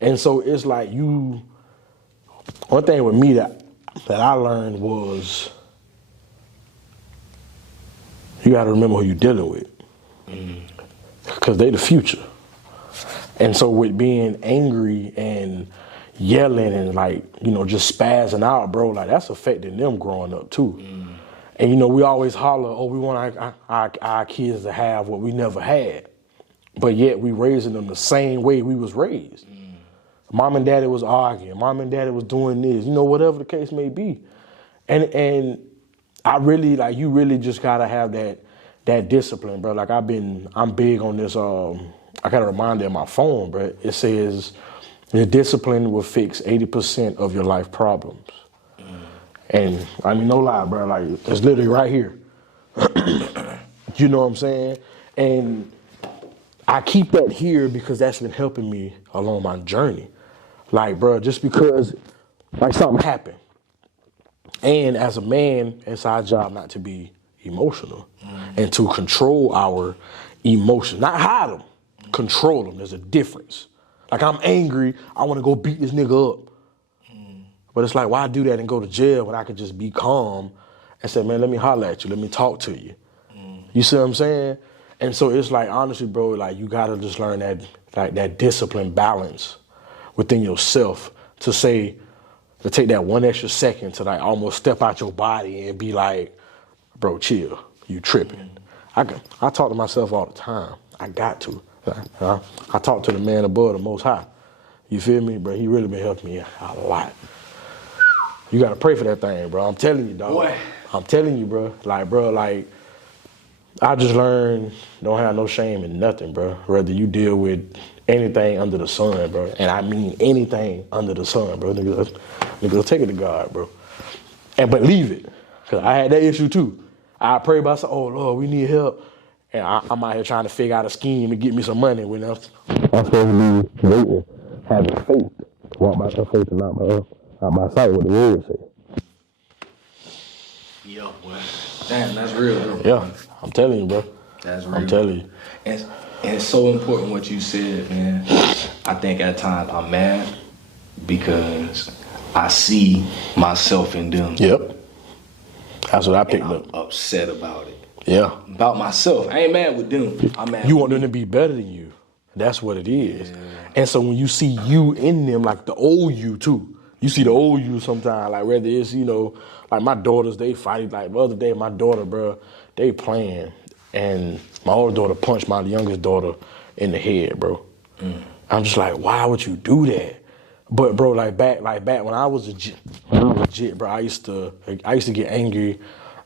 And so it's like you. One thing with me that I learned was you got to remember who you're dealing with. Because they the future. And so with being angry and yelling and like, you know, just spazzing out, bro, like that's affecting them growing up too. And you know, we always holler, oh, we want our kids to have what we never had. But yet we raising them the same way we was raised. Mom and daddy was arguing. Mom and daddy was doing this, you know, whatever the case may be. And I really, like, you really just gotta have that discipline, bro. Like I'm big on this, I got a reminder in my phone, bro. It says, the discipline will fix 80% of your life problems. And I mean, no lie, bro, like it's literally right here. You know what I'm saying? And I keep that here because that's been helping me along my journey. Like, bro, just because like something happened. And as a man, it's our job not to be emotional and to control our emotions, not hide them, control them. There's a difference. Like I'm angry, I want to go beat this nigga up. But it's like, why do that and go to jail when I could just be calm and say, man, let me holler at you, let me talk to you. You see what I'm saying? And so it's like, honestly, bro, like you gotta just learn that, like that discipline balance within yourself to take that one extra second to like almost step out your body and be like, bro, chill, you tripping. I talk to myself all the time. I got to. I talk to the man above, the Most High. You feel me, bro? He really been helping me a lot. You gotta pray for that thing, bro. I'm telling you, dog. Boy. I'm telling you, bro. Like, bro, like, I just learned don't have no shame in nothing, bro. Whether you deal with anything under the sun, bro. And I mean anything under the sun, bro. Nigga, take it to God, bro. But leave it. Because I had that issue too. I pray about something, oh, Lord, we need help. And I'm out here trying to figure out a scheme to get me some money when I'm supposed to be waiting, having faith. Walk by some faith and not by sight, what the word say. Yo, boy. Damn, that's real, bro. Yeah, I'm telling you, bro. That's real. I'm telling you. And it's so important what you said, man. I think at times I'm mad because I see myself in them. Yep. That's what I picked I'm up. upset about it. Yeah. About myself. I ain't mad with them. I'm mad You with want them me. to be better than you. That's what it is. Yeah. And so when you see you in them, like the old you too, you see the old you sometimes, like whether it's, you know, like my daughters, they fight. Like the other day, my daughter, bro, they playing. And my older daughter punched my youngest daughter in the head, bro. I'm just like, why would you do that? But bro, like back when I was legit, bro, I used to get angry.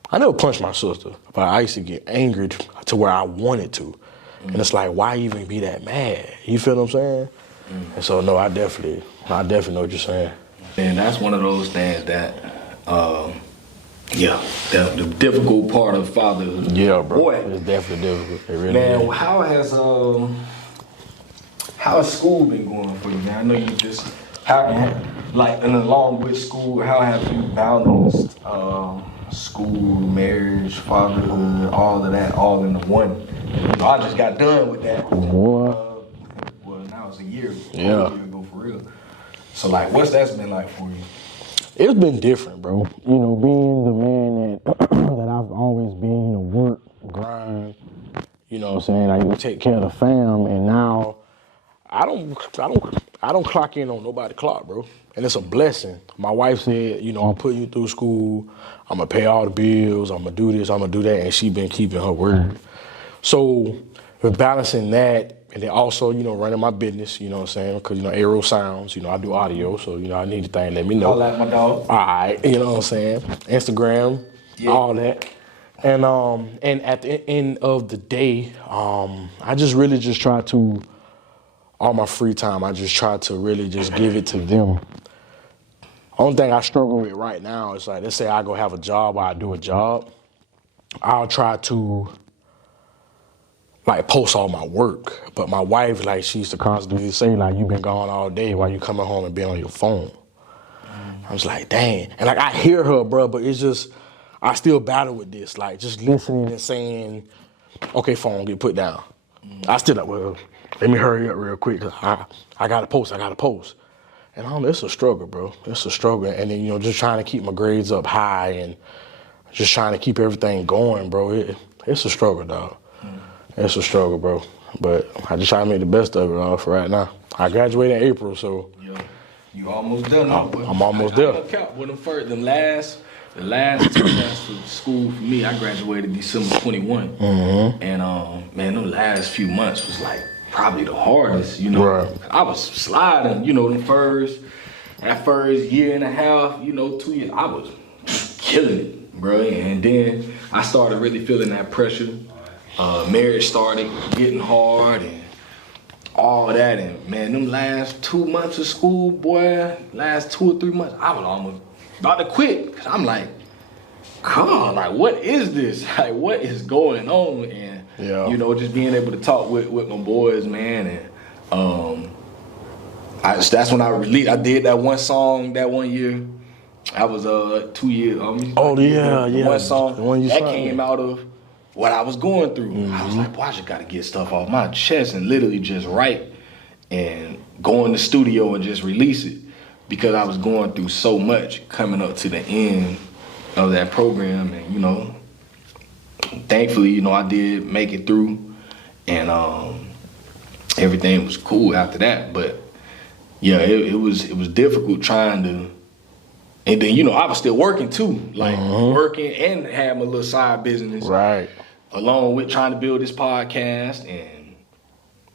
I never punched my sister, but I used to get angry to where I wanted to. And it's like, why even be that mad? You feel what I'm saying? And so no, I definitely know what you're saying. And that's one of those things that, the difficult part of fatherhood. Yeah, bro. Boy, it's definitely difficult. It really man, is. how has school been going for you, man? I know you just and along with school, how have you balanced school, marriage, fatherhood, all of that, all in the one? You know, I just got done with that. Well, now it's a year ago for real. So like, what's that's been like for you? It's been different, bro. You know, being the man that I've always been, you know, work, grind, you know what I'm saying? I take care of the fam, and now I don't clock in on nobody's clock, bro. And it's a blessing. My wife said, you know, I'm putting you through school. I'm gonna pay all the bills. I'm gonna do this. I'm gonna do that. And she been keeping her word. So we're balancing that, and then also, you know, running my business. You know what I'm saying? Because you know, Aero Sounds. You know, I do audio, so you know, I need a thing. Let me know. All that, my dog. All right, you know what I'm saying? Instagram, all that. And at the end of the day, I just really just try to, all my free time, I just try to really just give it to them. Only thing I struggle with right now is like, let's say I go have a job or I do a job, I'll try to like post all my work. But my wife, like, she used to constantly say, like, you been gone all day, why you coming home and be on your phone? I was like, dang. And like, I hear her, bro, but it's just, I still battle with this. Like, just listening and saying, okay, phone, get put down. I still like, well, let me hurry up real quick. I gotta post. And I don't know, it's a struggle, bro. It's a struggle. And then, you know, just trying to keep my grades up high and just trying to keep everything going, bro. It's a struggle, dog. It's a struggle, bro. But I just try to make the best of it for right now. I graduated in April, so. Yeah. You almost done, huh? I'm almost there. The last 2 months of school for me, I graduated December 21. Mm-hmm. And man, the last few months was like probably the hardest, you know. Right. I was sliding, you know, that first year and a half, you know, 2 years, I was killing it, bro. And then I started really feeling that pressure. Marriage started getting hard and all that. And man, them last 2 months of school, boy, last 2 or 3 months, I was almost about to quit. Cause I'm like, come on, like, what is this? Like, what is going on? And, you know, just being able to talk with my boys, man. And that's when I did that one song that 1 year. I was 2 years. One song that came out of what I was going through. Mm-hmm. I was like, boy, I just got to get stuff off my chest and literally just write and go in the studio and just release it. Because I was going through so much coming up to the end of that program. And, you know, thankfully, you know, I did make it through. And everything was cool after that. But, yeah, it was difficult trying to. And then, you know, I was still working, too. Like, working and had my little side business. Right. Along with trying to build this podcast and,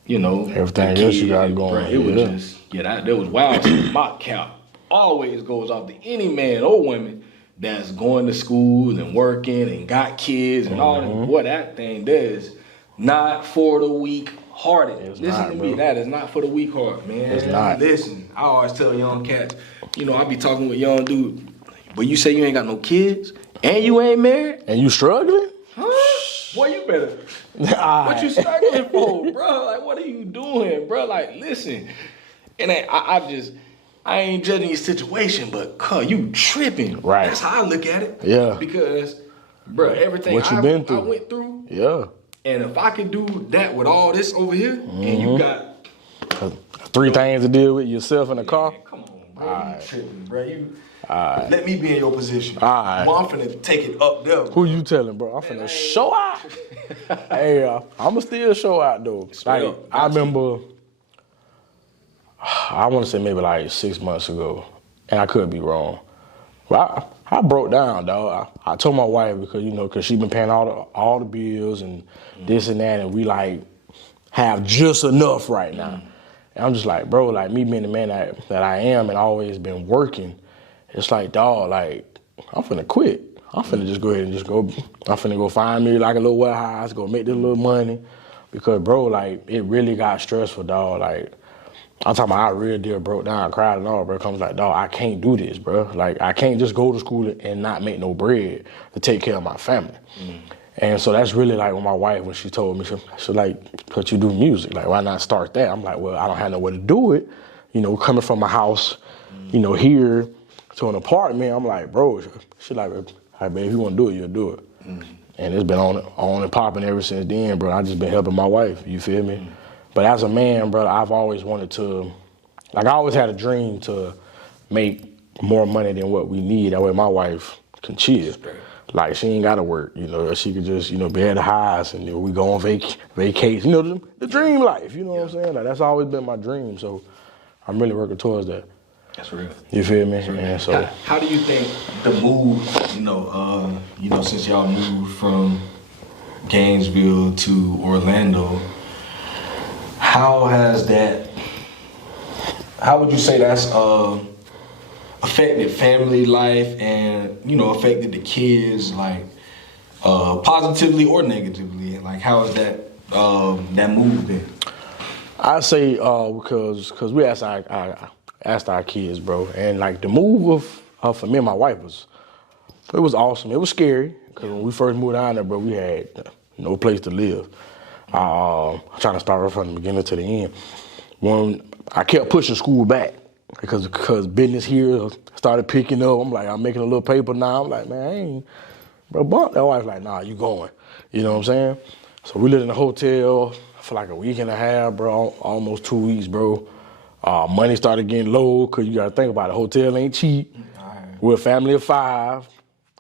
you know. Everything else you got going. It was just. Yeah, that was wild. My cap always goes off to any man or woman that's going to school and working and got kids and all that. What that thing does, not for the weak-hearted. Listen to me, that is not for the weak-hearted, man. It's not. Listen, I always tell young cats, you know, I be talking with young dudes, but you say you ain't got no kids and you ain't married? And you struggling? Huh? Boy, you better. What you struggling for, bro? Like, what are you doing, bro? Like, listen. And I ain't judging your situation, but you tripping. Right. That's how I look at it. Yeah. Because, bro, everything I went through. Yeah. And if I could do that with all this over here, and you got 3 things to deal with, yourself in the car. Man, come on, bro. You tripping, bro. Let me be in your position. All right. Well, I'm finna take it up there. Who you telling, bro? I'm finna show out. Hey, I'ma still show out though. Like, I remember. I want to say maybe like 6 months ago, and I could be wrong. But I broke down, dog. I told my wife because she been paying all the bills and this and that, and we like have just enough right now. And I'm just like, bro, like me being the man that I am and always been working, it's like, dog, like I'm finna quit. I'm finna just go ahead and I'm finna go find me like a little warehouse, go make this little money, because bro, like it really got stressful, dog. Like. I'm talking about I real deal broke down, cried and all, bro. Comes like, dog, I can't do this, bro. Like, I can't just go to school and not make no bread to take care of my family. And so that's really like when my wife, when she told me, she like, but you do music. Like, why not start that? I'm like, well, I don't have nowhere to do it. You know, coming from a house, you know, here to an apartment, I'm like, bro, she like, hey, babe, if you want to do it, you'll do it. And it's been on and popping ever since then, bro. I just been helping my wife, you feel me? But as a man, brother, I've always wanted to, like I always had a dream to make more money than what we need. That way my wife can chill. Like, she ain't gotta work, she could just, be at the house and we go on vacation, the dream life, you know what I'm saying? Like, that's always been my dream, so I'm really working towards that. That's real. You feel me? And so, how do you think the move, since y'all moved from Gainesville to Orlando, how would you say that's affected family life and, affected the kids, like, positively or negatively? Like, how has that move been? I say because we asked our kids, bro, and like the move for me and my wife it was awesome. It was scary because when we first moved down there, bro, we had no place to live. I'm trying to start right from the beginning to the end. When I kept pushing school back because business here started picking up. I'm like, I'm making a little paper now. I'm like, man, I ain't, bro, bump. That wife's like, nah, you going. You know what I'm saying? So we lived in a hotel for like a week and a half, bro, almost 2 weeks, bro. Money started getting low because you got to think about it. Hotel ain't cheap. We're a family of 5.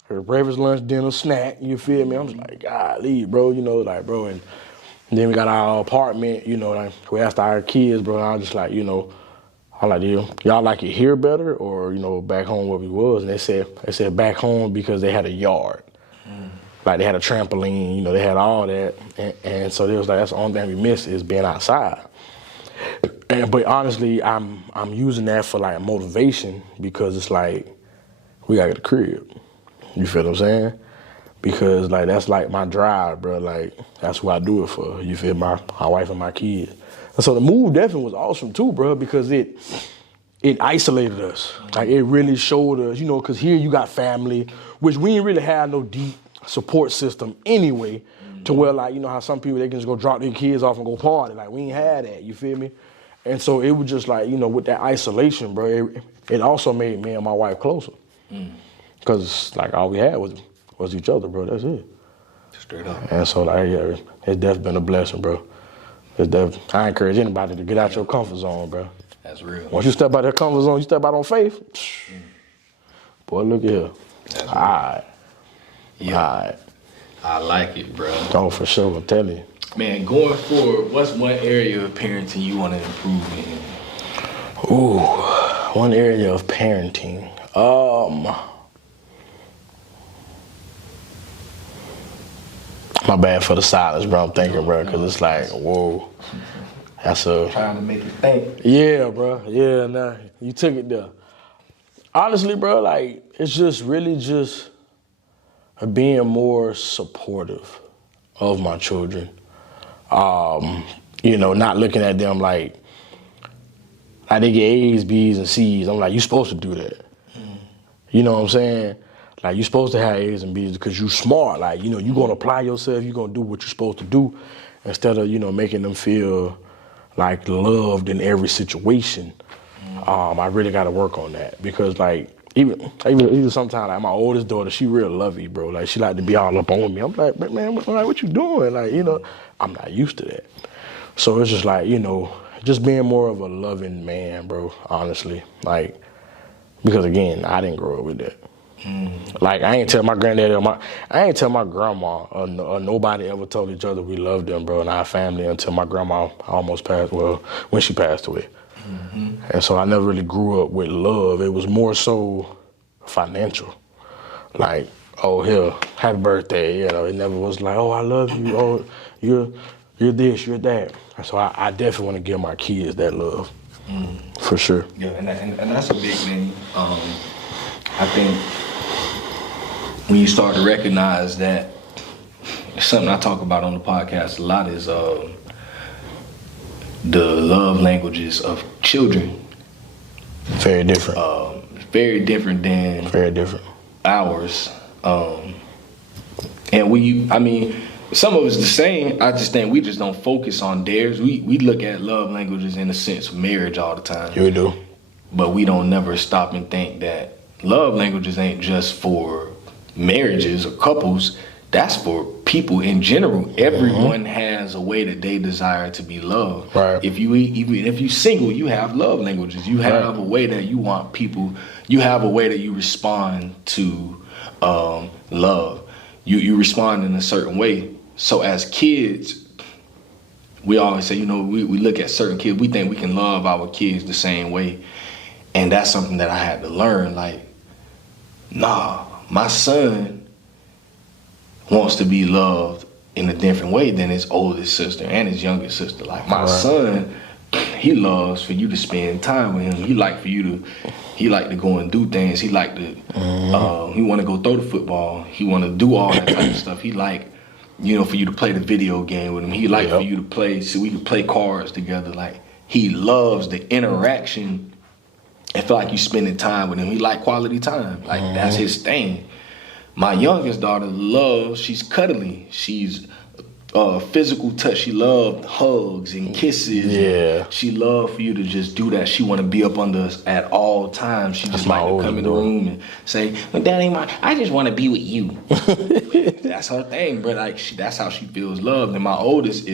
Her breakfast, lunch, dinner, snack, you feel me? I'm just like, golly, bro, bro. And then we got our apartment, like we asked our kids, bro, and I was just like, I'm like, y'all like it here better or, back home where we was? And they said back home because they had a yard. Like they had a trampoline, they had all that. And so they was like, that's the only thing we miss is being outside. But honestly, I'm using that for like motivation because it's like, we gotta get a crib. You feel what I'm saying? Because like, that's like my drive, bro. Like that's what I do it for. You feel my wife and my kids. And so the move definitely was awesome too, bro, because it isolated us. Like it really showed us, because here you got family, which we didn't really have no deep support system anyway, to where like, how some people, they can just go drop their kids off and go party. Like we ain't had that, you feel me? And so it was just like, with that isolation, bro, it also made me and my wife closer. Because like all we had was each other, bro, that's it. Straight up. And so like, yeah, it's definitely been a blessing, bro. I encourage anybody to get out your comfort zone, bro. That's real. Once you step out that comfort zone, you step out on faith. Boy, look here. That's all right. Yeah. All right. I like it, bro. Oh, for sure. I'm telling you. Man, going forward, what's one area of parenting you want to improve in? Ooh, one area of parenting. My bad for the silence, bro. I'm thinking, bro, because it's like, whoa. That's trying to make you think. Yeah, bro. Yeah, nah. You took it there. Honestly, bro, like, it's just really just being more supportive of my children. Not looking at them like they get A's, B's, and C's. I'm like, you supposed to do that. You know what I'm saying? Like, you're supposed to have A's and B's because you're smart. Like, you're going to apply yourself. You're going to do what you're supposed to do instead of, making them feel like loved in every situation. I really got to work on that because, like, even sometimes, like, my oldest daughter, she real lovey, bro. Like, she like to be all up on me. I'm like, man, what you doing? Like, I'm not used to that. So it's just like, just being more of a loving man, bro, honestly. Like, because, again, I didn't grow up with that. Like, I ain't tell my granddaddy I ain't tell my grandma or nobody ever told each other we loved them, bro, in our family until my grandma almost passed, when she passed away. And so I never really grew up with love. It was more so financial. Like, oh, here, happy birthday. It never was like, oh, I love you. Oh, you're this, you're that. And so I definitely want to give my kids that love, for sure. Yeah, and that's a big thing. I think when you start to recognize that, something I talk about on the podcast a lot is the love languages of children. Very different. Very different than ours. And some of it's the same. I just think we just don't focus on theirs. We look at love languages in the sense of marriage all the time. You do. But we don't never stop and think that love languages ain't just for marriages or couples. That's for people in general. Everyone has a way that they desire to be loved. Right. Even if you're single, you have love languages. You have a way that you want people. You have a way that you respond to love. you respond in a certain way. So as kids, we always say, we look at certain kids, we think we can love our kids the same way. And that's something that I had to learn. Like, nah, my son wants to be loved in a different way than his oldest sister and his youngest sister. Like, my son, he loves for you to spend time with him. He like to go and do things. He like to, he want to go throw the football. He want to do all that type of stuff. He like, for you to play the video game with him. He like for you to play, so we can play cards together. Like, he loves the interaction. I feel like you spending time with him. He like quality time. Like, that's his thing. My youngest daughter she's cuddly. She's physical touch. She loved hugs and kisses. Yeah. She loved for you to just do that. She want to be up under us at all times. She just like to come in the room and say, "Well, that ain't I just want to be with you." That's her thing, but like that's how she feels loved. And my oldest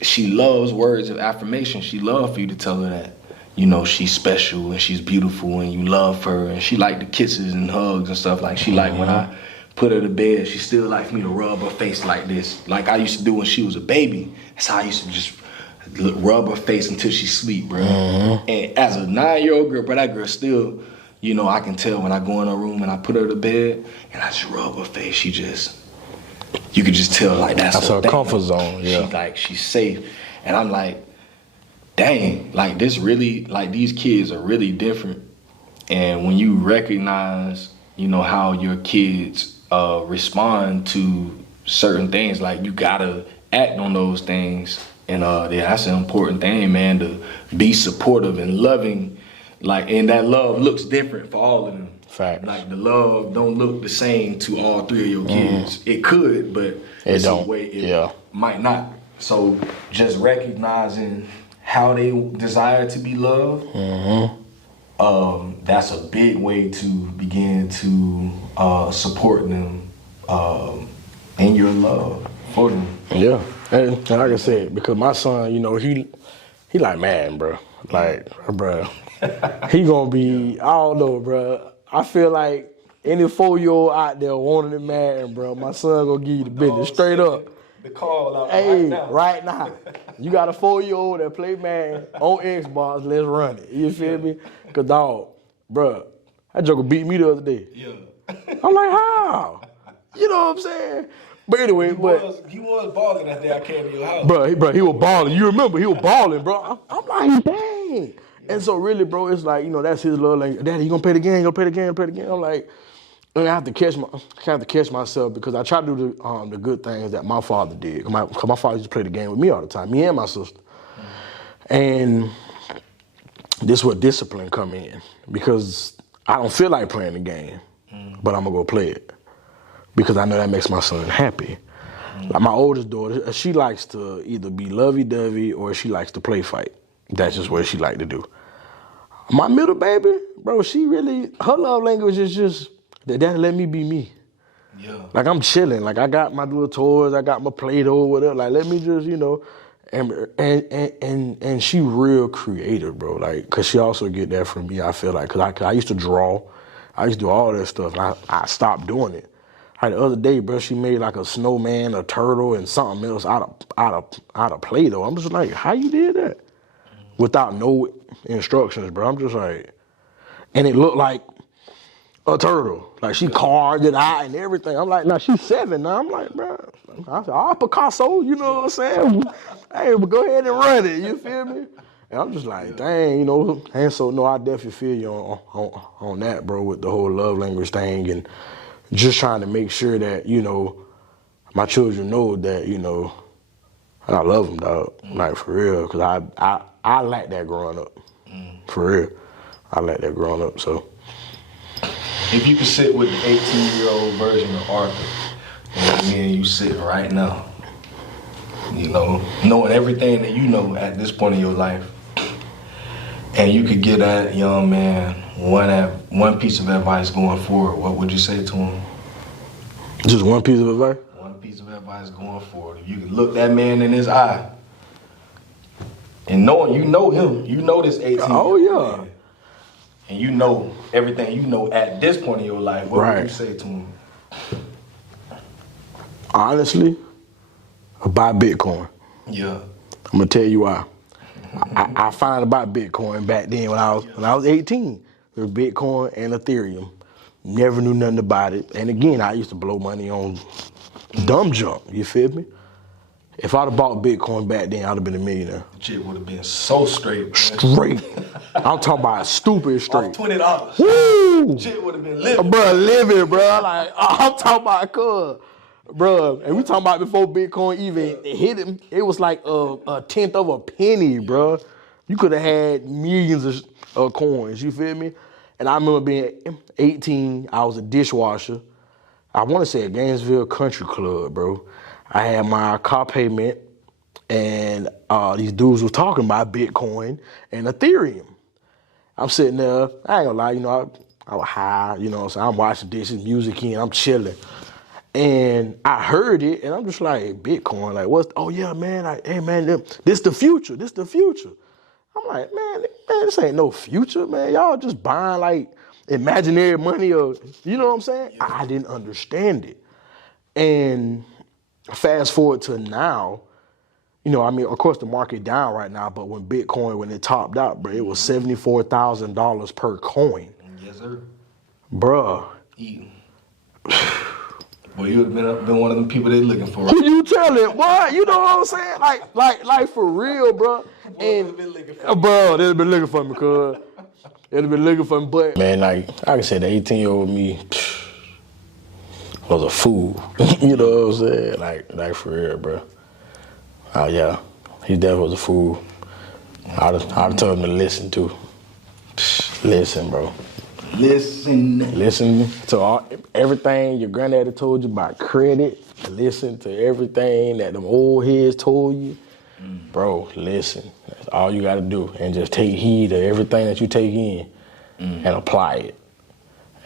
she loves words of affirmation. She loves for you to tell her that, she's special and she's beautiful and you love her, and she like the kisses and hugs and stuff. Like, she like when I put her to bed, she still likes me to rub her face like this, like I used to do when she was a baby. That's how I used to just rub her face until she sleep, bro. And as a 9-year-old girl, bro, that girl still, I can tell when I go in her room and I put her to bed and I just rub her face. You could just tell, like, that's her comfort zone. Yeah, she's safe. And I'm like, dang, like, this really, like, these kids are really different. And when you recognize, how your kids respond to certain things, like, you gotta act on those things. And that's an important thing, man, to be supportive and loving. Like, and that love looks different for all of them. Fact. Like, the love don't look the same to all 3 of your kids. It could, but it don't. Way it might not. So just recognizing how they desire to be loved, that's a big way to begin to support them in your love for them. Yeah, and like I said, because my son, he like, man, bro. Like, bro, he gonna be, I don't know, bro. I feel like any 4-year-old out there wanting it, man, bro, my son gonna give you the business straight up. The call out right now. You got a 4-year-old that play man on Xbox, let's run it. You feel me? Cause dog, bro, that joker beat me the other day. Yeah. I'm like, how? You know what I'm saying? But anyway, he was balling that day I came to your house. Bro, he was balling. You remember, he was balling, bro. I'm like, dang. And so really, bro, it's like, that's his love language. Daddy, you gonna play the game? I'm like, I have to catch myself, because I try to do the good things that my father did. Cause my father used to play the game with me all the time, me and my sister. And this is where discipline come in, because I don't feel like playing the game, but I'm gonna go play it, because I know that makes my son happy. Like, my oldest daughter, she likes to either be lovey-dovey or she likes to play fight. That's just what she like to do. My middle baby, bro, her love language is just, Daddy, let me be me. Yeah. Like, I'm chilling. Like, I got my little toys, I got my Play-Doh, whatever. Like, let me just, and she real creative, bro. Like, cause she also get that from me, I feel like. Cause I used to draw. I used to do all that stuff. And I stopped doing it. Like, the other day, bro, she made like a snowman, a turtle, and something else out of Play-Doh. I'm just like, how you did that? Without no instructions, bro. I'm just like, and it looked like a turtle. Like, she carved it out and everything. I'm like, now she's 7 now. I'm like, bro, I said, Picasso, you know what I'm saying? Hey, but go ahead and run it, you feel me? And I'm just like, dang, and so, no, I definitely feel you on that, bro, with the whole love language thing, and just trying to make sure that, my children know that, I love them, dog. Like, for real, because I like that growing up. For real. I like that growing up, so. If you could sit with the 18-year-old version of Arthur, and me and you sitting right now, knowing everything that you know at this point in your life, and you could give that young man one piece of advice going forward, what would you say to him? Just one piece of advice? One piece of advice going forward. If you could look that man in his eye, and knowing you know him, you know this 18-year-old man, and you know everything you know at this point in your life, what would you say to him? Honestly, I buy Bitcoin. Yeah. I'm gonna tell you why. I found about Bitcoin back then when I was 18. There was Bitcoin and Ethereum. Never knew nothing about it. And again, I used to blow money on dumb junk. You feel me? If I'd have bought Bitcoin back then, I'd have been a millionaire. Shit would have been so straight, man. Straight. I'm talking about stupid straight. $20. Woo! Shit would have been living. Bro, living, bro. Like, I'm talking about cuz. Bro, and we talking about before Bitcoin even hit him, it was like a tenth of a penny, bro. You could have had millions of coins, you feel me? And I remember being 18, I was a dishwasher. I want to say at Gainesville Country Club, bro. I had my car payment, and these dudes was talking about Bitcoin and Ethereum. I'm sitting there, I ain't gonna lie, I was high, so I'm washing dishes, music in, I'm chilling. And I heard it, and I'm just like, Bitcoin, like, oh yeah, man, hey man, this the future, this the future. I'm like, man, this ain't no future, man. Y'all just buying like imaginary money or, you know what I'm saying? I didn't understand it. And fast forward to now, of course the market down right now, but when it topped out, bro, it was $74,000 per coin. Yes, sir. Bruh. Well, you would have been one of them people they looking for. Right? Who you telling, boy? You know what I'm saying? Like for real, bro. And bro, they'd been looking for me, cuz. They'd been looking for me, but man, like I said, the 18-year-old me was a fool. You know what I'm saying? Like for real, bro. Oh yeah, he definitely was a fool. I'd told him to listen to. Listen, bro. Listen to everything your granddaddy told you about credit. Listen to everything that them old heads told you. Bro, listen. That's all you got to do. And just take heed of everything that you take in and apply it.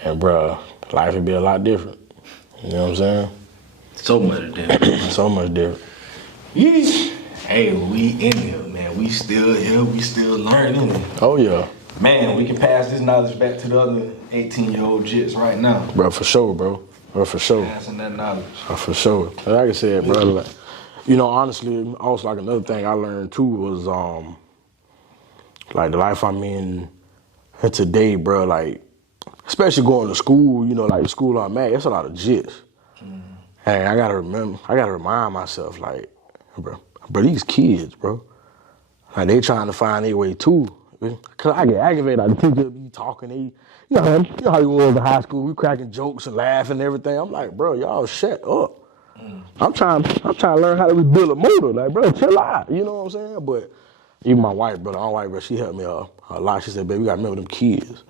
And, bro, life would be a lot different. You know what I'm saying? So much different. So much different. Yeesh. Hey, we in here, man. We still here. We still learning. Oh, yeah. Man, we can pass this knowledge back to the other 18-year-old jits right now. Bro, for sure, bro. Bro, for sure. Passing that knowledge. For sure. Like I said, bro, like, honestly, also like another thing I learned too was like the life I'm in today, bro, like especially going to school, like the school I'm at, it's a lot of jits. Hey, I gotta remind myself, like, bro, these kids, bro, like they trying to find their way too. Cause I get aggravated, like the teacher be talking, you know how you was in high school, we cracking jokes and laughing and everything. I'm like, bro, y'all shut up. I'm trying to learn how to rebuild a motor. Like, bro, chill out. You know what I'm saying? But even my wife, bro, she helped me a lot. She said, baby, we gotta remember them kids.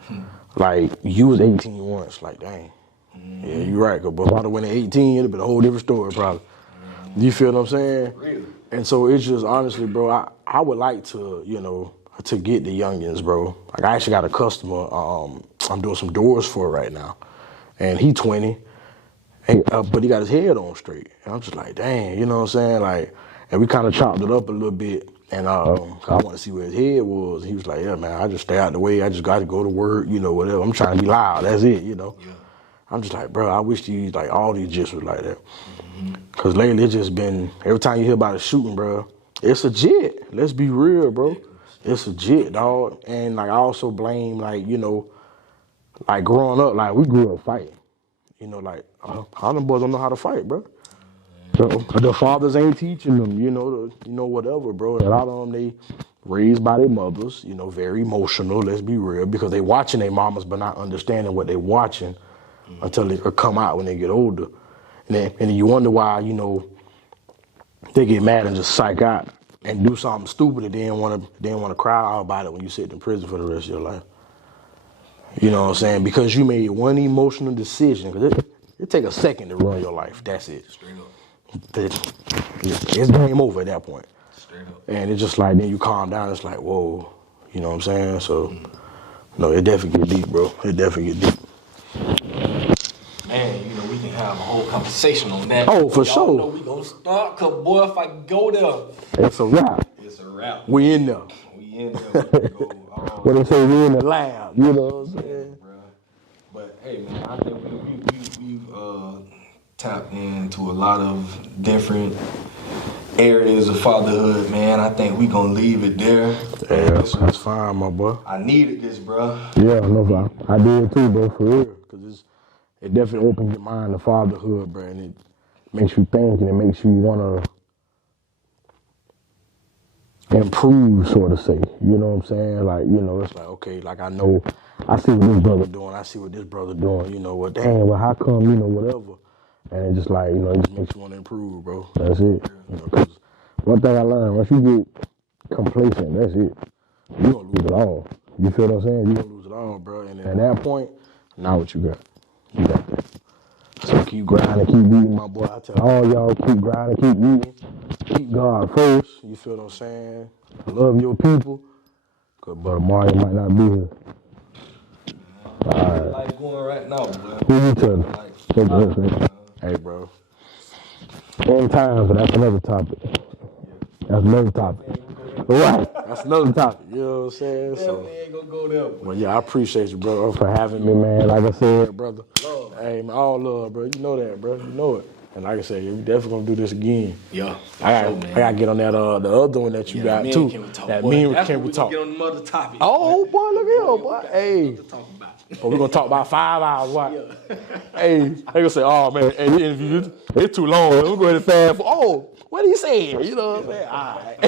Like, you was 18 once. Like, dang. Yeah, you right. But if I'd have went at 18, it'd have been a whole different story, probably. You feel what I'm saying? Really? And so it's just, honestly, bro, I would like to, to get the youngins, bro. Like, I actually got a customer I'm doing some doors for right now. And he 20. But he got his head on straight. And I'm just like, dang, you know what I'm saying? Like, and we kind of chopped it up a little bit. And I want to see where his head was. He was like, yeah, man, I just stay out the way. I just got to go to work, whatever. I'm trying to be loud. That's it, Yeah. I'm just like, bro, I wish all these jits was like that. Because lately it's just been, every time you hear about a shooting, bro, it's a jit. Let's be real, bro. It's a jit, dog. And, like, I also blame, like, like growing up, like, we grew up fighting. Like, all them boys don't know how to fight, bro. So the fathers ain't teaching them, whatever, bro. A lot of them, they raised by their mothers, very emotional, let's be real, because they watching their mamas but not understanding what they watching until they come out when they get older. And then you wonder why, they get mad and just psych out and do something stupid and then want to cry out about it when you sit in prison for the rest of your life. You know what I'm saying? Because you made one emotional decision. Because it take a second to ruin your life. That's it. Straight up. It's game over at that point. Straight up. And it's just like, then you calm down. It's like, whoa. You know what I'm saying? So, no, it definitely get deep, bro. It definitely get deep. Man, we can have a whole conversation on that. Oh, for Y'all sure. know we gonna start, cause boy, if I go there, It's a wrap. it's a wrap. We in there. We in there. We can go all What they say, we in the lab. You know what I'm saying? But hey, man, I think we've tapped into a lot of different areas of fatherhood, man. I think we gonna leave it there. Yeah, that's fine, my boy. I needed this, bro. Yeah, no problem. I did too, bro, for real. Because it definitely opens your mind to fatherhood, bro, and it makes you think and it makes you want to improve, sort of say. You know what I'm saying? Like, you know, it's like, okay, like I know, I see what this brother doing, I see what this brother doing, you know, well, dang, well, how come, you know, whatever. And it just like, you know, it just makes you want to improve, bro. That's it. You know, because one thing I learned, once you get complacent, that's it. You're going to lose it all. You feel what I'm saying? You're going to lose it all, bro. And at that point, now what you got? You got that. So keep grinding, keep beating, my boy. I tell all y'all, keep grinding, keep beating. Keep God first. You feel what I'm saying? Love your people. Cause Brother Mario might not be here. All right. Like going right now, bro. Who you telling? Hey, bro. End times, but that's another topic. That's another topic. Right. That's another topic. You know what I'm saying? Definitely ain't gonna go there, bro. Well, yeah, I appreciate you, bro, for having me, man. Like I said, brother. Love. Hey, man, all love, bro. You know that, bro. You know it. And like I said, we definitely gonna do this again. Yeah. I gotta get on that the other one that you got too. That me and Can we talk? Get on the other topic. Oh boy, look at him, boy. Hey. Oh, we're gonna talk about 5 hours. Why? Yeah. Hey, they gonna say, oh man, hey, the interview, it's too long. We're going to fast. Oh, what are you saying? You know what I'm saying? All right.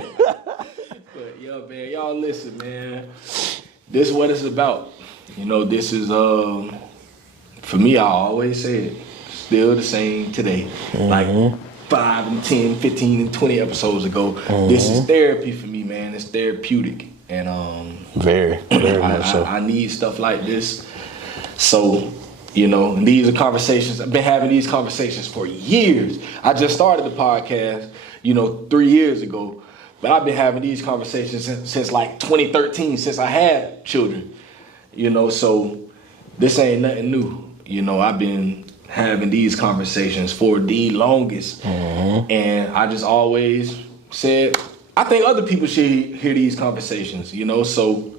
But yo, man, y'all listen, man. This is what it's about. You know, this is for me, I always say it, still the same today. Like 5 and 10, 15 and 20 episodes ago. This is therapy for me, man. It's therapeutic. And very much so. I need stuff like this. So, you know, these are conversations. I've been having these conversations for years. I just started the podcast, you know, 3 years ago. But I've been having these conversations since like 2013, since I had children. You know, so this ain't nothing new. You know, I've been having these conversations for the longest. And I just always said, I think other people should hear these conversations, you know? So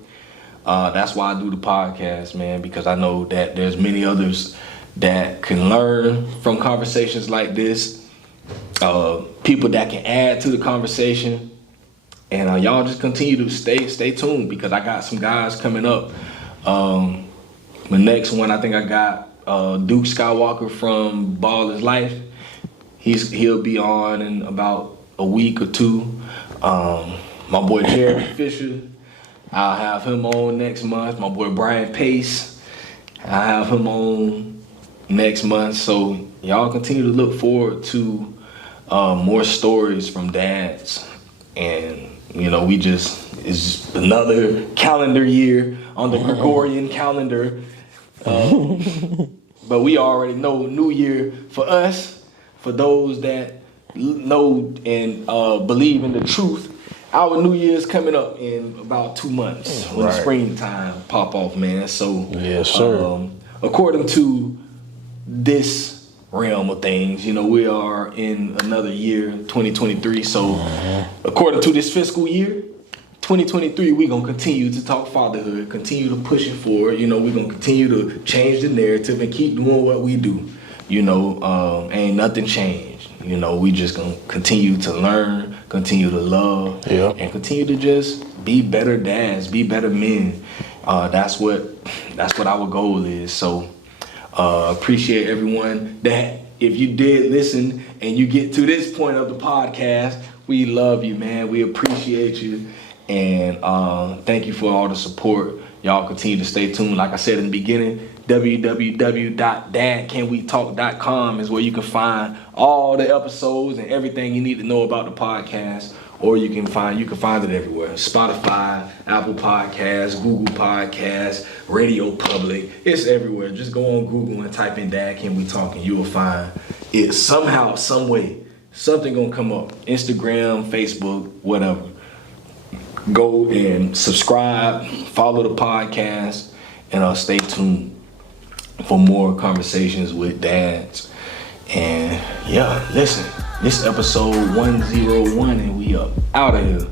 that's why I do the podcast, man, because I know that there's many others that can learn from conversations like this, people that can add to the conversation. And y'all just continue to stay tuned, because I got some guys coming up. The next one, I think I got Duke Skywalker from Ball is Life. He'll be on in about a week or two. My boy Jeremy Fisher, I'll have him on next month. My boy Brian Pace, I'll have him on next month. So y'all continue to look forward to more stories from dads. And you know, it's just another calendar year on the Gregorian calendar. But we already know New Year for us, for those that know and believe in the truth. Our New Year's coming up in about 2 months when the springtime pop off, man. So yes, sir. According to this realm of things, you know, we are in another year, 2023. So according to this fiscal year, 2023, we're going to continue to talk fatherhood, continue to push it forward. You know, we're going to continue to change the narrative and keep doing what we do. You know, ain't nothing changed. You know, we just going to continue to learn, continue to love, and continue to just be better dads, be better men. That's what our goal is. So appreciate everyone that if you did listen and you get to this point of the podcast, we love you, man. We appreciate you. And thank you for all the support. Y'all continue to stay tuned. Like I said in the beginning, www.dadcanwetalk.com is where you can find all the episodes and everything you need to know about the podcast. Or you can find it everywhere. Spotify, Apple Podcasts, Google Podcasts, Radio Public. It's everywhere. Just go on Google and type in Dad Can We Talk and you will find it somehow, some way. Something gonna come up. Instagram, Facebook, whatever. Go and subscribe, follow the podcast, and stay tuned for more conversations with dads. And yeah, listen, this episode 101 and we up out of here.